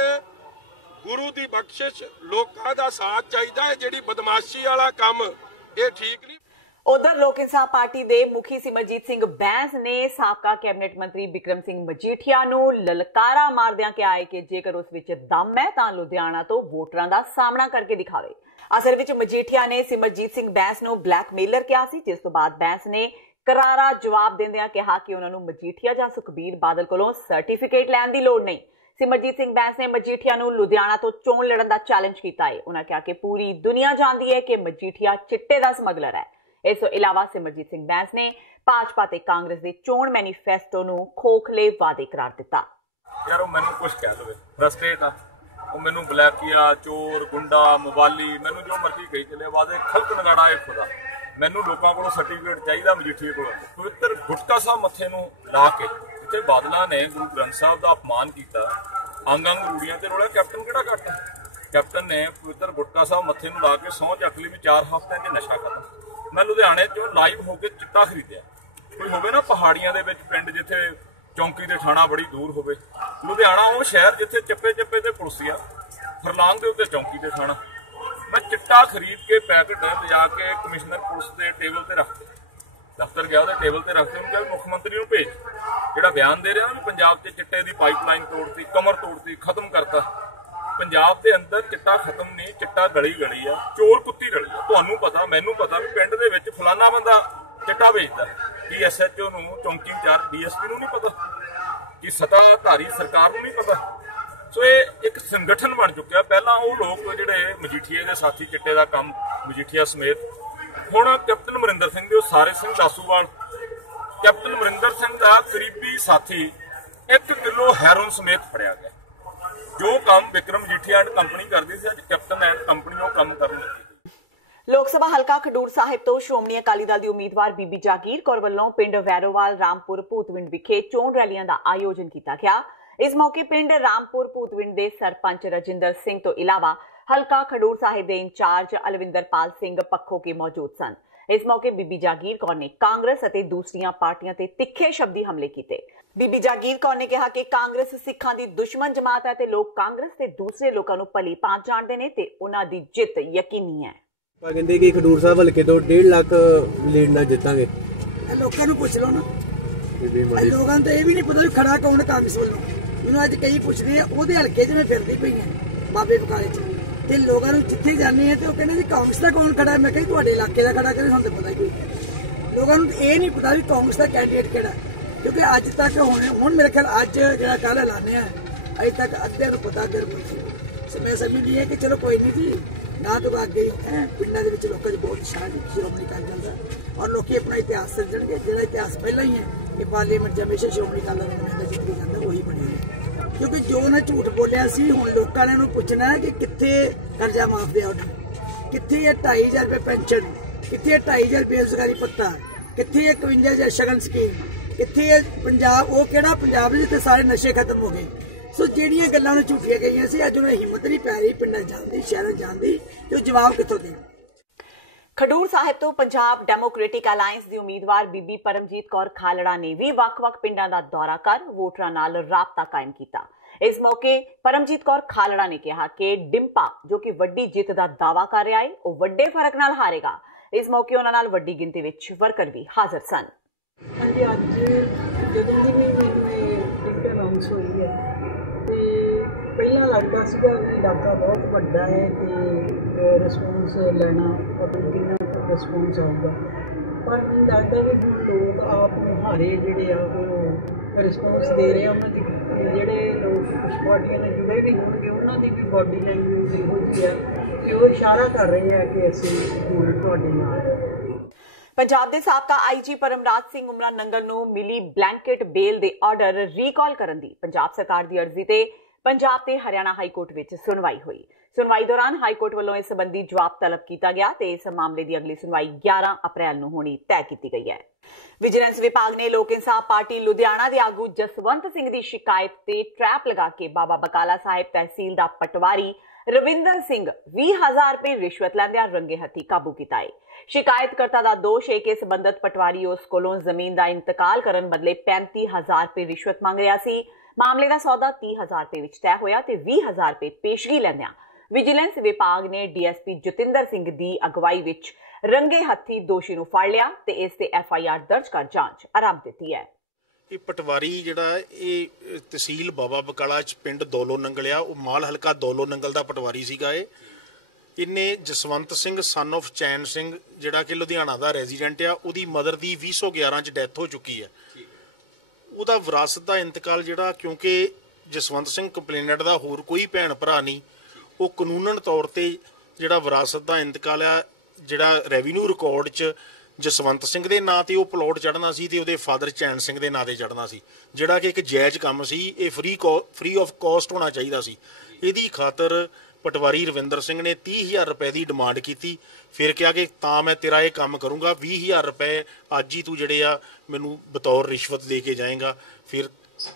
ਗੁਰੂ ਦੀ ਬਖਸ਼ਿਸ਼, ਲੋਕਾਂ ਦਾ ਸਾਥ ਚਾਹੀਦਾ ਹੈ। ਜਿਹੜੀ ਬਦਮਾਸ਼ੀ ਵਾਲਾ ਕੰਮ ਇਹ ਠੀਕ ਨਹੀਂ। ਉਧਰ ਲੋਕ ਇਨਸਾਫ ਪਾਰਟੀ ਦੇ ਮੁਖੀ ਸਿਮਰਜੀਤ ਸਿੰਘ ਬੈਂਸ ਨੇ ਸਾਬਕਾ ਕੈਬਨਿਟ ਮੰਤਰੀ ਬਿਕਰਮ ਸਿੰਘ ਮਜੀਠੀਆ ਨੂੰ ਲਲਕਾਰਾ ਮਾਰਦਿਆਂ ਕਿਹਾ ਹੈ ਕਿ ਜੇਕਰ ਉਸ ਵਿੱਚ ਦਮ ਹੈ ਤਾਂ ਲੁਧਿਆਣਾ ਤੋਂ ਵੋਟਰਾਂ ਦਾ ਸਾਹਮਣਾ ਕਰਕੇ ਦਿਖਾਵੇ। ਅਸਲ ਵਿੱਚ ਮਜੀਠੀਆ ਨੇ ਸਿਮਰਜੀਤ ਸਿੰਘ ਬੈਂਸ ਨੂੰ ਬਲੈਕਮੇਲਰ ਕਿਹਾ ਸੀ, ਜਿਸ ਤੋਂ ਬਾਅਦ ਬੈਂਸ ਨੇ ਕਰਾਰਾ ਜਵਾਬ ਦਿੰਦਿਆਂ ਕਿਹਾ ਕਿ ਉਹਨਾਂ ਨੂੰ ਮਜੀਠੀਆ ਜਾਂ ਸੁਖਬੀਰ ਬਾਦਲ ਕੋਲੋਂ ਸਰਟੀਫਿਕੇਟ ਲੈਣ ਦੀ ਲੋੜ ਨਹੀਂ। ਸਿਮਰਜੀਤ ਸਿੰਘ ਬੈਂਸ ਨੇ ਮਜੀਠੀਆ ਨੂੰ ਲੁਧਿਆਣਾ ਤੋਂ ਚੋਣ ਲੜਨ ਦਾ ਚੈਲੰਜ ਕੀਤਾ ਹੈ। ਉਹਨਾਂ ਕਿਹਾ ਕਿ ਪੂਰੀ ਦੁਨੀਆ ਜਾਣਦੀ ਹੈ ਕਿ ਮਜੀਠੀਆ ਚਿੱਟੇ ਦਾ ਸਮਗਲਰ ਹੈ। ਇਸ ਤੋਂ ਇਲਾਵਾ ਸਿਮਰਜੀਤ ਸਿੰਘ ਬੈਂਸ ਨੇ ਭਾਜਪਾ ਤੇ ਕਾਂਗਰਸ ਦੇ ਚੋਣ ਮੈਨੀਫੈਸਟੋ ਨੂੰ ਖੋਖਲੇ ਵਾਅਦੇ ਕਰਾਰ ਦਿੱਤਾ। ਯਾਰ ਉਹ ਮੈਨੂੰ ਕੁਝ ਕਹਿ ਦੇਵੇ, ਫਰਸਟ੍ਰੇਟ ਆ ਉਹ, ਮੈਨੂੰ ਬਲੈਕੀਆ, ਚੋਰ, ਗੁੰਡਾ, ਮੋਬਾਲੀ, ਮੈਨੂੰ ਜੋ ਮਰਜ਼ੀ ਕਹੀ ਚੱਲੇ, ਵਾਅਦੇ ਖਲਕ ਨਗਾੜਾ ਹੈ ਖੁਦਾ। ਮੈਨੂੰ ਲੋਕਾਂ ਕੋਲੋਂ ਸਰਟੀਫਿਕੇਟ ਚਾਹੀਦਾ, ਮਜੀਠੀਏ ਕੋਲੋਂ ਪਵਿੱਤਰ ਗੁਟਕਾ ਸਾਹਿਬ ਮੱਥੇ ਨੂੰ ਲਾ ਕੇ ਜਿੱਥੇ ਬਾਦਲਾਂ ਨੇ ਗੁਰੂ ਗ੍ਰੰਥ ਸਾਹਿਬ ਦਾ ਅਪਮਾਨ ਕੀਤਾ, ਅੰਗ ਰੂੜੀਆਂ ਤੇ ਰੋਲਿਆ, ਕੈਪਟਨ ਕਿਹੜਾ ਘੱਟ? ਕੈਪਟਨ ਨੇ ਪਵਿੱਤਰ ਗੁਟਕਾ ਸਾਹਿਬ ਮੱਥੇ ਨੂੰ ਲਾ ਕੇ ਸਹੁੰ ਚੱਕ ਲਈ ਵੀ 4 ਹਫ਼ਤਿਆਂ 'ਚ ਨਸ਼ਾ ਖਤਮ। ਮੈਂ ਲੁਧਿਆਣੇ 'ਚੋਂ ਲਾਈਵ ਹੋ ਕੇ ਚਿੱਟਾ ਖਰੀਦਿਆ। ਕੋਈ ਹੋਵੇ ਨਾ ਪਹਾੜੀਆਂ ਦੇ ਵਿੱਚ ਪਿੰਡ ਜਿੱਥੇ ਚੌਂਕੀ ਤੇ ਥਾਣਾ ਬੜੀ ਦੂਰ ਹੋਵੇ, ਲੁਧਿਆਣਾ ਉਹ ਸ਼ਹਿਰ ਜਿੱਥੇ ਚੱਪੇ ਤੇ ਪੁਲਿਸ ਆ, ਫਰਲਾਂਗ ਦੇ ਉੱਤੇ ਚੌਂਕੀ ਤੇ ਥਾਣਾ। ਮੈਂ ਚਿੱਟਾ ਖਰੀਦ ਕੇ ਪੈਕਟ ਲਿਜਾ ਕੇ ਕਮਿਸ਼ਨਰ ਪੁਲਿਸ ਦੇ ਟੇਬਲ ਤੇ ਰੱਖਤੇ, ਦਫ਼ਤਰ ਗਿਆ ਉਹਦੇ ਟੇਬਲ ਤੇ ਰੱਖਤੇ, ਉਹਨੂੰ ਕਿਹਾ ਮੁੱਖ ਮੰਤਰੀ ਨੂੰ ਭੇਜ, ਜਿਹੜਾ ਬਿਆਨ ਦੇ ਰਿਹਾ ਵੀ ਪੰਜਾਬ 'ਚ ਚਿੱਟੇ ਦੀ ਪਾਈਪਲਾਈਨ ਤੋੜਤੀ, ਕਮਰ ਤੋੜਤੀ, ਖਤਮ ਕਰਤਾ। ਪੰਜਾਬ ਦੇ ਅੰਦਰ ਚਿੱਟਾ ਖਤਮ ਨਹੀਂ, ਚਿੱਟਾ ਗਲੀ ਆ, ਚੋਰ ਕੁੱਤੀ ਰਲੀ ਆ। ਤੁਹਾਨੂੰ ਪਤਾ, ਮੈਨੂੰ ਪਤਾ ਵੀ ਪਿੰਡ ਦੇ ਵਿੱਚ ਫਲਾਨਾ ਬੰਦਾ ਚਿੱਟਾ ਵੇਚਦਾ। ਕੀ SHO ਨੂੰ, ਚੌਂਕੀ ਇੰਚਾਰਜ DSP ਨੂੰ ਨਹੀਂ ਪਤਾ? ਕਿ ਸੱਤਾਧਾਰੀ ਸਰਕਾਰ ਨੂੰ ਨਹੀਂ ਪਤਾ? ਸੋ ਇਹ ਇੱਕ ਸੰਗਠਨ ਬਣ ਚੁੱਕਿਆ। ਪਹਿਲਾਂ ਉਹ ਲੋਕ ਜਿਹੜੇ ਮਜੀਠੀਏ ਦੇ ਸਾਥੀ ਚਿੱਟੇ ਦਾ ਕੰਮ, ਮਜੀਠੀਆ ਸਮੇਤ, ਹੁਣ ਕੈਪਟਨ ਅਮਰਿੰਦਰ ਸਿੰਘ ਦੇ ਉਹ ਸਾਰੇ ਸਿੰਘ ਦਾਸੂਵਾਲ, ਕੈਪਟਨ ਅਮਰਿੰਦਰ ਸਿੰਘ ਦਾ ਕਰੀਬੀ ਸਾਥੀ 1 ਕਿਲੋ ਹੈਰੋਨ ਸਮੇਤ ਫੜਿਆ ਗਿਆ। ਜੋ ਕੰਮ ਵਿਕਰਮ ਮਜੀਠੀਆ ਐਂਡ ਕੰਪਨੀ ਕਰਦੀ ਸੀ, ਅੱਜ ਕੈਪਟਨ ਐਂਡ ਕੰਪਨੀ ਉਹ ਕੰਮ ਕਰਨ ਲੱਗੀ। ਲੋਕ ਸਭਾ ਹਲਕਾ ਖਡੂਰ ਸਾਹਿਬ ਤੋਂ ਸ਼੍ਰੋਮਣੀ ਅਕਾਲੀ ਦਲ ਦੀ ਉਮੀਦਵਾਰ ਬੀਬੀ ਜਾਗੀਰ ਕੌਰ ਵੱਲੋਂ ਪਿੰਡ ਵੈਰੋਵਾਲ, ਰਾਮਪੁਰ, ਭੂਤਵਿੰਡ ਵਿਖੇ ਚੋਣ ਰੈਲੀਆਂ ਦਾ ਆਯੋਜਨ ਕੀਤਾ ਗਿਆ। ਇਸ ਮੌਕੇ ਪਿੰਡ ਰਾਮਪੁਰ ਭੂਤਵਿੰਡ ਦੇ ਸਰਪੰਚ ਰਜਿੰਦਰ ਸਿੰਘ ਤੋਂ ਇਲਾਵਾ ਹਲਕਾ ਖਡੂਰ ਸਾਹਿਬ ਦੇ ਇੰਚਾਰਜ ਅਲਵਿੰਦਰਪਾਲ ਸਿੰਘ ਪੱਖੋ ਕੇ ਮੌਜੂਦ ਸਨ। ਇਸ ਮੌਕੇ ਬੀਬੀ ਜਾਗੀਰ ਕੌਰ ਨੇ ਕਾਂਗਰਸ ਅਤੇ ਦੂਸਰੀਆਂ ਪਾਰਟੀਆਂ ਤੇ ਤਿੱਖੇ ਸ਼ਬਦੀ ਹਮਲੇ ਕੀਤੇ। ਬੀਬੀ ਜਾਗੀਰ ਕੌਰ ਨੇ ਕਿਹਾ ਕਿ ਕਾਂਗਰਸ ਸਿੱਖਾਂ ਦੀ ਦੁਸ਼ਮਣ ਜਮਾਤ ਹੈ ਤੇ ਲੋਕ ਕਾਂਗਰਸ ਤੇ ਦੂਸਰੇ ਲੋਕਾਂ ਨੂੰ ਭਲੀ ਭਾਂਤ ਜਾਣਦੇ ਨੇ ਤੇ ਉਹਨਾਂ ਦੀ ਜਿੱਤ ਯਕੀਨੀ ਹੈ। ਕਹਿੰਦੇ ਕਿ ਖਡੂਰ ਸਾਹਿਬ ਹਲਕੇ ਤੋਂ 1.5 ਲੱਖ ਲੀਡ ਨਾਲ ਜਿੱਤਾਂਗੇ। ਲੋਕਾਂ ਨੂੰ ਪੁੱਛ ਲਓ ਨਾ, ਲੋਕਾਂ ਨੂੰ ਤਾਂ ਇਹ ਵੀ ਨਹੀਂ ਪਤਾ ਵੀ ਖੜਾ ਕੌਣ ਕਾਂਗਰਸ ਵੱਲੋਂ। ਮੈਨੂੰ ਅੱਜ ਕਈ ਪੁੱਛਦੇ ਆ ਉਹਦੇ ਹਲਕੇ 'ਚ ਮੈਂ ਫਿਰਦੀ ਪਈ ਹਾਂ ਬਾਬੇ ਬਕਾਲੇ 'ਚ, ਤੇ ਲੋਕਾਂ ਨੂੰ ਜਿੱਥੇ ਜਾਂਦੇ ਆ ਤੇ ਉਹ ਕਹਿੰਦੇ ਜੀ ਕਾਂਗਰਸ ਦਾ ਕੌਣ ਖੜਾ। ਮੈਂ ਕਿਹਾ ਤੁਹਾਡੇ ਇਲਾਕੇ ਦਾ ਖੜਾ, ਕਹਿੰਦੇ ਸਾਨੂੰ ਤਾਂ ਪਤਾ ਹੀ ਕੋਈ। ਲੋਕਾਂ ਨੂੰ ਇਹ ਨਹੀਂ ਪਤਾ ਵੀ ਕਾਂਗਰਸ ਦਾ ਕੈਂਡੀਡੇਟ ਕਿਹੜਾ, ਕਿਉਂਕਿ ਅੱਜ ਤੱਕ ਹੁਣ ਮੇਰੇ ਖਿਆਲ ਅੱਜ ਜਿਹੜਾ ਕੱਲ ਐਲਾਨਿਆ ਅਜੇ ਤੱਕ ਅੱਧਿਆਂ ਨੂੰ ਪਤਾ। ਮੈਂ ਸਮਝਦੀ ਹੈ ਕਿ ਚਲੋ ਕੋਈ ਨਹੀਂ ਜੀ, ਗਾਂ ਤੋਂ ਅੱਗੇ ਪਿੰਡਾਂ ਦੇ ਵਿੱਚ ਲੋਕਾਂ 'ਚ ਬਹੁਤ ਸ਼ਾਨ ਸ਼੍ਰੋਮਣੀ ਅਕਾਲੀ ਦਲ ਦਾ, ਔਰ ਲੋਕੀ ਆਪਣਾ ਇਤਿਹਾਸ ਸਿਰਜਣਗੇ। ਜਿਹੜਾ ਇਤਿਹਾਸ ਪਹਿਲਾਂ ਹੀ ਹੈ ਕਿ ਪਾਰਲੀਮੈਂਟ 'ਚ ਹਮੇਸ਼ਾ ਸ਼੍ਰੋਮਣੀ ਅਕਾਲੀ ਦਲ ਦਾ ਨੁਮਾਇੰਦਾ ਜਿੱਤੀ ਜਾਂਦਾ, ਉਹੀ ਬਣੇਗਾ। ਕਿਉਂਕਿ ਜੋ ਉਹਨੇ ਝੂਠ ਬੋਲਿਆ ਸੀ, ਹੁਣ ਲੋਕਾਂ ਨੇ ਉਹਨੂੰ ਪੁੱਛਣਾ ਹੈ ਕਿ ਕਿੱਥੇ ਕਰਜ਼ਾ ਮਾਫ ਦੇ ਆਰਡਰ, ਕਿੱਥੇ ਇਹ 2500 ਰੁਪਏ ਪੈਨਸ਼ਨ, ਕਿੱਥੇ 2500 ਬੇਰੁਜ਼ਗਾਰੀ ਭੱਤਾ, ਕਿੱਥੇ 51,000 ਸ਼ਗਨ ਸਕੀਮ, ਕਿੱਥੇ ਪੰਜਾਬ, ਉਹ ਕਿਹੜਾ ਪੰਜਾਬ ਜਿੱਥੇ ਸਾਰੇ ਨਸ਼ੇ ਖਤਮ ਹੋ ਗਏ। ਸੋ ਜਿਹੜੀਆਂ ਗੱਲਾਂ ਨੂੰ ਝੂਠੀਆਂ ਗਈਆਂ ਸੀ, ਅੱਜ ਉਹਨਾਂ ਹਿੰਮਤ ਨਹੀਂ ਪੈ ਰਹੀ ਪਿੰਡਾਂ ਜਾਣ ਦੀ, ਸ਼ਹਿਰਾਂ ਜਾਣ ਦੀ, ਤੇ ਉਹ ਜਵਾਬ ਕਿੱਥੋਂ ਦੇਣ। ਖਡੂਰ ਸਾਹਿਬ ਤੋਂ ਪੰਜਾਬ ਡੈਮੋਕ੍ਰੈਟਿਕ ਅਲਾਇੰਸ ਦੀ ਉਮੀਦਵਾਰ ਬੀਬੀ ਪਰਮਜੀਤ ਕੌਰ ਖਾਲੜਾ ਨੇ ਵੀ ਵੱਖ-ਵੱਖ ਪਿੰਡਾਂ ਦਾ ਦੌਰਾ ਕਰ ਵੋਟਰਾਂ ਨਾਲ ਰਾਬਤਾ ਕਾਇਮ ਕੀਤਾ। ਇਸ ਮੌਕੇ ਪਰਮਜੀਤ ਕੌਰ ਖਾਲੜਾ ਨੇ ਕਿਹਾ ਕਿ ਡਿੰਪਾ ਜੋ ਕਿ ਵੱਡੀ ਜਿੱਤ ਦਾ ਦਾਅਵਾ ਕਰ ਰਿਹਾ ਹੈ, ਉਹ ਵੱਡੇ ਫਰਕ ਨਾਲ ਹਾਰੇਗਾ। ਇਸ ਮੌਕੇ ਉਹਨਾਂ ਨਾਲ ਵੱਡੀ ਗਿਣਤੀ ਵਿੱਚ ਵਰਕਰ ਵੀ ਹਾਜ਼ਰ ਸਨ। ਹਾਂਜੀ, ਅੱਜ ਜਦੋਂ ਦੀ ਮੈਨੂੰ ਇਹ ਟਿਕਟ ਅਨਾਉਂਸ ਹੋਈ ਹੈ ਤੇ ਪਹਿਲਾਂ ਲੱਗਦਾ ਸੀਗਾ ਵੀ ਇਲਾਕਾ ਬਹੁਤ ਵੱਡਾ ਹੈ ਤੇ ਰਿਸਪੌਂਸ ਲੈਣਾ ਪਤਾ ਨਹੀਂ ਕਿੰਨਾ ਰਿਸਪੌਂਸ ਆਊਗਾ, ਪਰ ਮੈਨੂੰ ਲੱਗਦਾ ਕਿ ਹੁਣ ਲੋਕ ਆਪ ਮੁਹਾਰੇ ਜਿਹੜੇ ਆ ਉਹ ਰਿਸਪੌਂਸ ਦੇ ਰਹੇ ਆ। ਉਹਨਾਂ ਦੀ ਜਿਹੜੇ ਲੋਕ ਕੁਛ ਪਾਰਟੀਆਂ ਨਾਲ ਜੁੜੇ ਵੀ ਹੋਣਗੇ, ਉਹਨਾਂ ਦੀ ਵੀ ਬਾਡੀ ਲੈਂਗੁਏਜ ਇਹੋ ਜਿਹੀ ਆ ਕਿ ਉਹ ਇਸ਼ਾਰਾ ਕਰ ਰਹੇ ਆ ਕਿ ਅਸੀਂ ਹੁਣ ਤੁਹਾਡੇ ਨਾਲ। ਪੰਜਾਬ ਦੇ ਸਾਬਕਾ ਆਈਜੀ ਪਰਮਰਾਜ ਸਿੰਘ ਉਮਰਾ ਨੰਗਲ ਨੂੰ ਮਿਲੀ ਬਲੈਂਕਟ ਬੇਲ ਦੇ ਆਰਡਰ ਰੀਕਾਲ ਕਰਨ ਦੀ ਪੰਜਾਬ ਸਰਕਾਰ ਦੀ ਅਰਜ਼ੀ ਤੇ ਪੰਜਾਬ ਤੇ ਹਰਿਆਣਾ ਹਾਈ ਕੋਰਟ ਵਿੱਚ ਸੁਣਵਾਈ ਹੋਈ। ਸੁਣਵਾਈ ਦੌਰਾਨ ਹਾਈ ਕੋਰਟ ਵੱਲੋਂ ਇਸ ਸੰਬੰਧੀ ਜਵਾਬ ਤਲਬ ਕੀਤਾ ਗਿਆ ਤੇ ਇਸ ਮਾਮਲੇ ਦੀ ਅਗਲੀ ਸੁਣਵਾਈ 11 ਅਪ੍ਰੈਲ ਨੂੰ ਹੋਣੀ ਤੈਅ ਕੀਤੀ ਗਈ ਹੈ। ਵਿਜੀਲੈਂਸ ਵਿਭਾਗ ਨੇ ਲੋਕ ਇਨਸਾਫ ਪਾਰਟੀ ਲੁਧਿਆਣਾ ਦੇ ਆਗੂ ਜਸਵੰਤ ਸਿੰਘ ਦੀ ਸ਼ਿਕਾਇਤ ਤੇ ਟਰੈਪ ਲਗਾ ਕੇ ਬਾਬਾ ਬਕਾਲਾ ਸਾਹਿਬ ਤਹਿਸੀਲ ਦਾ ਪਟਵਾਰੀ ਰਵਿੰਦਰ ਸਿੰਘ 20,000 ਰੁਪਏ ਰਿਸ਼ਵਤ ਲੈਂਦਿਆਂ ਰੰਗੇ ਹੱਥੀ ਕਾਬੂ ਕੀਤਾ ਹੈ। ਸ਼ਿਕਾਇਤਕਰਤਾ ਦਾ ਦੋਸ਼ ਹੈ ਕਿ ਸਬੰਧਤ ਪਟਵਾਰੀ ਉਸ ਕੋਲੋਂ ਜ਼ਮੀਨ ਦਾ ਇੰਤਕਾਲ ਕਰਨ ਬਦਲੇ 35,000 ਰੁਪਏ ਰਿਸ਼ਵਤ ਮੰਗ ਰਿਹਾ ਸੀ। ਮਾਮਲੇ ਦਾ ਸੌਦਾ 30,000 ਰੁਪਏ ਵਿੱਚ ਤੈਅ ਹੋਇਆ ਤੇ 20,000 ਰੁਪਏ ਪੇਸ਼ਗੀ ਲੈਂਦਿਆਂ ਵਿਜੀਲੈਂਸ ਵਿਭਾਗ ਨੇ ਡੀਐਸਪੀ ਜਤਿੰਦਰ ਸਿੰਘ ਦੀ ਅਗਵਾਈ ਵਿੱਚ ਰੰਗੇ ਹੱਥੀ ਦੋਸ਼ੀ ਨੂੰ ਫੜ ਲਿਆ ਤੇ ਇਸ ਤੇ FIR ਦਰਜ ਕਰ ਜਾਂਚ ਆਰੰਭ ਦਿੱਤੀ ਹੈ। ਇਹ ਪਟਵਾਰੀ ਜਿਹੜਾ ਇਹ ਤਹਿਸੀਲ ਬਾਬਾ ਬਕਾਲਾ ਚ ਪਿੰਡ ਦੌਲੋ ਨੰਗਲ ਆ, ਉਹ ਮਾਲ ਹਲਕਾ ਦੌਲੋ ਨੰਗਲ ਦਾ ਪਟਵਾਰੀ ਸੀਗਾ। ਇਹਨੇ ਜਸਵੰਤ ਸਿੰਘ ਸਨ ਆਫ ਚੈਨ ਸਿੰਘ ਜਿਹੜਾ ਕਿ ਲੁਧਿਆਣਾ ਦਾ ਰੈਜ਼ੀਡੈਂਟ ਆ, ਉਹਦੀ ਮਦਰ ਦੀ 2011 ਚ ਡੈਥ ਹੋ ਚੁੱਕੀ ਹੈ। ਉਹਦਾ ਵਿਰਾਸਤ ਦਾ ਇੰਤਕਾਲ ਜਿਹੜਾ, ਕਿਉਂਕਿ ਜਸਵੰਤ ਸਿੰਘ ਕੰਪਲੇਨੈਂਟ ਦਾ ਹੋਰ ਕੋਈ ਭੈਣ ਭਰਾ ਨਹੀਂ, ਉਹ ਕਾਨੂੰਨਨ ਤੌਰ ਤੇ ਜਿਹੜਾ ਵਿਰਾਸਤ ਦਾ ਇੰਤਕਾਲ ਆ ਜਿਹੜਾ ਰੈਵਨਿਊ ਰਿਕਾਰਡ 'ਚ ਜਸਵੰਤ ਸਿੰਘ ਦੇ ਨਾਂ ਤੇ ਉਹ ਪਲੋਟ ਚੜ੍ਹਨਾ ਸੀ ਤੇ ਉਹਦੇ ਫਾਦਰ ਚੈਨ ਸਿੰਘ ਦੇ ਨਾਂ ਤੇ ਚੜ੍ਹਨਾ ਸੀ, ਜਿਹੜਾ ਕਿ ਇੱਕ ਜਾਇਜ਼ ਕੰਮ ਸੀ। ਇਹ ਫ੍ਰੀ ਆਫ ਕਾਸਟ ਹੋਣਾ ਚਾਹੀਦਾ ਸੀ। ਇਹਦੀ ਖਾਤਰ ਪਟਵਾਰੀ ਰਵਿੰਦਰ ਸਿੰਘ ਨੇ 30,000 ਰੁਪਏ ਦੀ ਡਿਮਾਂਡ ਕੀਤੀ। ਫਿਰ ਕਿਹਾ ਕਿ ਤਾਂ ਮੈਂ ਤੇਰਾ ਇਹ ਕੰਮ ਕਰੂੰਗਾ, 20,000 ਰੁਪਏ ਅੱਜ ਹੀ ਤੂੰ ਜਿਹੜੇ ਆ ਮੈਨੂੰ ਬਤੌਰ ਰਿਸ਼ਵਤ ਦੇ ਕੇ ਜਾਏਗਾ, ਫਿਰ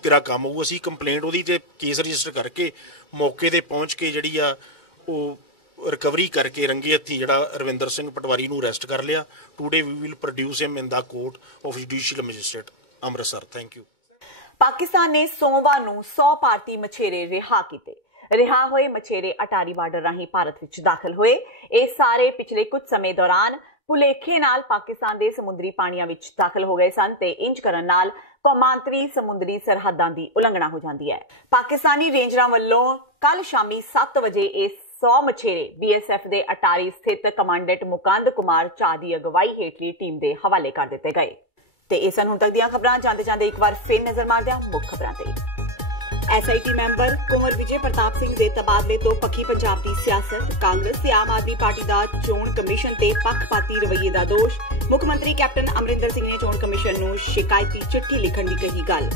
ਤੇਰਾ ਕੰਮ ਹੋਊ। ਅਸੀਂ ਕੰਪਲੇਂਟ ਉਹਦੀ ਤੇ ਕੇਸ ਰਜਿਸਟਰ ਕਰਕੇ ਮੌਕੇ ਤੇ ਪਹੁੰਚ ਕੇ ਜਿਹੜੀ ਆ ਉਹ ਰਿਕਵਰੀ ਕਰਕੇ ਰੰਗੇ ਹੱਥੀ ਜਿਹੜਾ ਰਵਿੰਦਰ ਸਿੰਘ ਪਟਵਾਰੀ ਨੂੰ ਅਰੈਸਟ ਕਰ ਲਿਆ। Today we will produce him in the court of judicial magistrate Amritsar. Thank you. Pakistan ਨੇ ਸੋਮਵਾਰ ਨੂੰ 100 ਭਾਰਤੀ ਮਛੇਰੇ ਰਿਹਾ ਕੀਤੇ। ਰਿਹਾ ਹੋਏ ਮਛੇਰੇ ਅਟਾਰੀ ਬਾਰਡਰ ਰਾਹੀਂ ਭਾਰਤ ਵਿੱਚ ਦਾਖਲ ਹੋਏ। ਇਹ ਸਾਰੇ ਪਿਛਲੇ ਕੁਝ ਸਮੇਂ ਦੌਰਾਨ ਭੁਲੇਖੇ ਨਾਲ ਪਾਕਿਸਤਾਨ ਦੇ ਸਮੁੰਦਰੀ ਪਾਣੀਆਂ ਵਿੱਚ ਦਾਖਲ ਹੋ ਗਏ ਸਨ ਤੇ ਇੰਜ ਕਰਨ ਨਾਲ ਕੌਮਾਂਤਰੀ ਸਮੁੰਦਰੀ ਸਰਹੱਦਾਂ ਦੀ ਉਲੰਘਣਾ ਹੋ ਜਾਂਦੀ ਹੈ। ਪਾਕਿਸਤਾਨੀ ਰੇਂਜਰਾਂ ਵੱਲੋਂ ਕੱਲ ਸ਼ਾਮੀ 7 ਵਜੇ ਇਹ 100 ਮਛੇਰੇ BSF ਦੇ ਅਟਾਰੀ ਸਥਿਤ ਕਮਾਂਡੈਂਟ ਮੁਕੰਦ ਕੁਮਾਰ ਝਾ ਦੀ ਅਗਵਾਈ ਹੇਠਲੀ ਟੀਮ ਦੇ ਹਵਾਲੇ ਕਰ ਦਿੱਤੇ ਗਏ। ਤੇ ਇਹ ਸਨ ਹੁਣ ਤੱਕ ਦੀਆਂ ਖਬਰਾਂ। ਜਾਂਦੇ ਇੱਕ ਵਾਰ ਫਿਰ ਨਜ਼ਰ ਮਾਰਦੇ ਹਾਂ ਮੁੱਖ ਖਬਰਾਂ ਤੇ। SIT ਮੈਂਬਰ ਕੁੰਵਰ ਵਿਜੇ ਪ੍ਰਤਾਪ ਸਿੰਘ ਦੇ ਤਬਾਦਲੇ ਤੋਂ ਪੱਖੀ ਪੰਜਾਬ ਦੀ ਸਿਆਸਤ। ਕਾਂਗਰਸ ਤੇ ਆਮ ਆਦਮੀ ਪਾਰਟੀ ਦਾ ਚੋਣ ਕਮਿਸ਼ਨ ਤੇ ਪੱਖਪਾਤੀ ਰਵੱਈਏ ਦਾ ਦੋਸ਼। ਮੁੱਖ ਮੰਤਰੀ ਕੈਪਟਨ ਅਮਰਿੰਦਰ ਸਿੰਘ ਨੇ ਚੋਣ ਕਮਿਸ਼ਨ ਨੂੰ ਸ਼ਿਕਾਇਤੀ ਚਿੱਠੀ ਲਿਖਣ ਦੀ ਕਹੀ ਗੱਲ।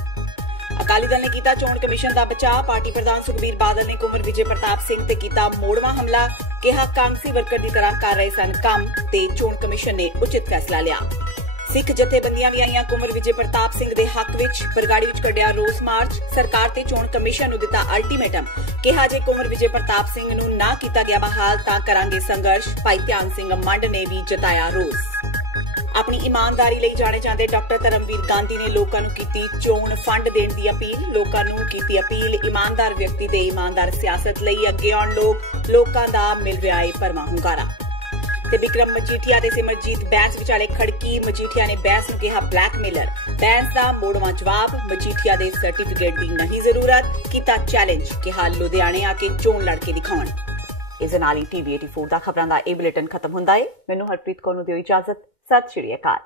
ਅਕਾਲੀ ਦਲ ਨੇ ਕੀਤਾ ਚੋਣ ਕਮਿਸ਼ਨ ਦਾ ਬਚਾਅ। ਪਾਰਟੀ ਪ੍ਰਧਾਨ ਸੁਖਬੀਰ ਬਾਦਲ ਨੇ ਕੁੰਵਰ ਵਿਜੇ ਪ੍ਰਤਾਪ ਸਿੰਘ ਤੇ ਕੀਤਾ ਮੋੜਵਾਂ ਹਮਲਾ। ਕਿਹਾ ਕਾਂਗਰਸੀ ਵਰਕਰ ਦੀ ਤਰ੍ਹਾਂ ਕਰ ਰਹੇ ਸਨ ਕੰਮ ਤੇ ਚੋਣ ਕਮਿਸ਼ਨ ਨੇ ਉਚਿਤ ਫੈਸਲਾ ਲਿਆ। ਸਿੱਖ ਜਥੇਬੰਦੀਆਂ ਵੀ ਆਈਆਂ ਕੁੰਵਰ ਵਿਜੇ ਪ੍ਰਤਾਪ ਸਿੰਘ ਦੇ ਹੱਕ ਵਿੱਚ। ਬਰਗਾੜੀ ਵਿੱਚ ਕੱਢਿਆ ਰੋਸ ਮਾਰਚ। ਸਰਕਾਰ ਤੇ ਚੋਣ ਕਮਿਸ਼ਨ ਨੂੰ ਦਿੱਤਾ ਅਲਟੀਮੇਟਮ। ਕਿਹਾ ਜੇ ਕੁੰਵਰ ਵਿਜੇ ਪ੍ਰਤਾਪ ਸਿੰਘ ਨੂੰ ਨਾ ਕੀਤਾ ਗਿਆ ਬਹਾਲ ਤਾਂ ਕਰਾਂਗੇ ਸੰਘਰਸ਼। ਭਾਈ ਧਿਆਨ ਸਿੰਘ ਮੰਡ ਨੇ ਵੀ ਜਤਾਇਆ ਰੋਸ। ਆਪਣੀ ਇਮਾਨਦਾਰੀ ਲਈ ਜਾਣੇ ਜਾਂਦੇ ਡਾਕਟਰ ਧਰਮਵੀਰ ਗਾਂਧੀ ਨੇ ਲੋਕਾਂ ਨੂੰ ਕੀਤੀ ਚੋਣ ਫੰਡ ਦੇਣ ਦੀ ਅਪੀਲ। ਲੋਕਾਂ ਨੂੰ ਕੀਤੀ ਅਪੀਲ ਇਮਾਨਦਾਰ ਵਿਅਕਤੀ ਤੇ ਇਮਾਨਦਾਰ ਸਿਆਸਤ ਲਈ ਅੱਗੇ ਆਉਣ। ਲੋਕਾਂ ਦਾ ਮਿਲ ਰਿਹਾ ਹੈ ਭਰਵਾਂ ਹੁੰਗਾਰਾ। ਤੇ ਵਿਕਰਮ ਮਜੀਠੀਆ ਤੇ ਸਿਮਰਜੀਤ ਬੈਂਸ ਵਿਚਾਲੇ ਖੜਕੀ। ਮਜੀਠੀਆ ਨੇ ਬੈਂਸ ਨੂੰ ਕਿਹਾ ਬਲੈਕਮੇਲਰ। ਬੈਂਸ ਦਾ ਮੋੜਵਾਂ ਜਵਾਬ। ਮਜੀਠੀਆ ਦੇ ਸਰਟੀਫਿਕੇਟ ਦੀ ਨਹੀਂ ਜ਼ਰੂਰਤ। ਕੀਤਾ ਚੈਲੰਜ। ਕਿਹਾ ਲੁਧਿਆਣੇ ਆ ਕੇ ਚੋਣ ਲੜ ਕੇ ਦਿਖਾਉਣ। ਇਸ ਨਾਲ ਹੀ TV 84 ਦਾ ਖਬਰਾਂ ਦਾ ਇਹ ਬੁਲੇਟਿਨ ਖਤਮ ਹੁੰਦਾ ਹੈ। ਮੈਨੂੰ ਹਰਪ੍ਰੀਤ ਕੌਰ ਨੂੰ ਦਿਓ ਇਜਾਜ਼ਤ। ਸਤਿ ਸ਼੍ਰੀ ਅਕਾਲ।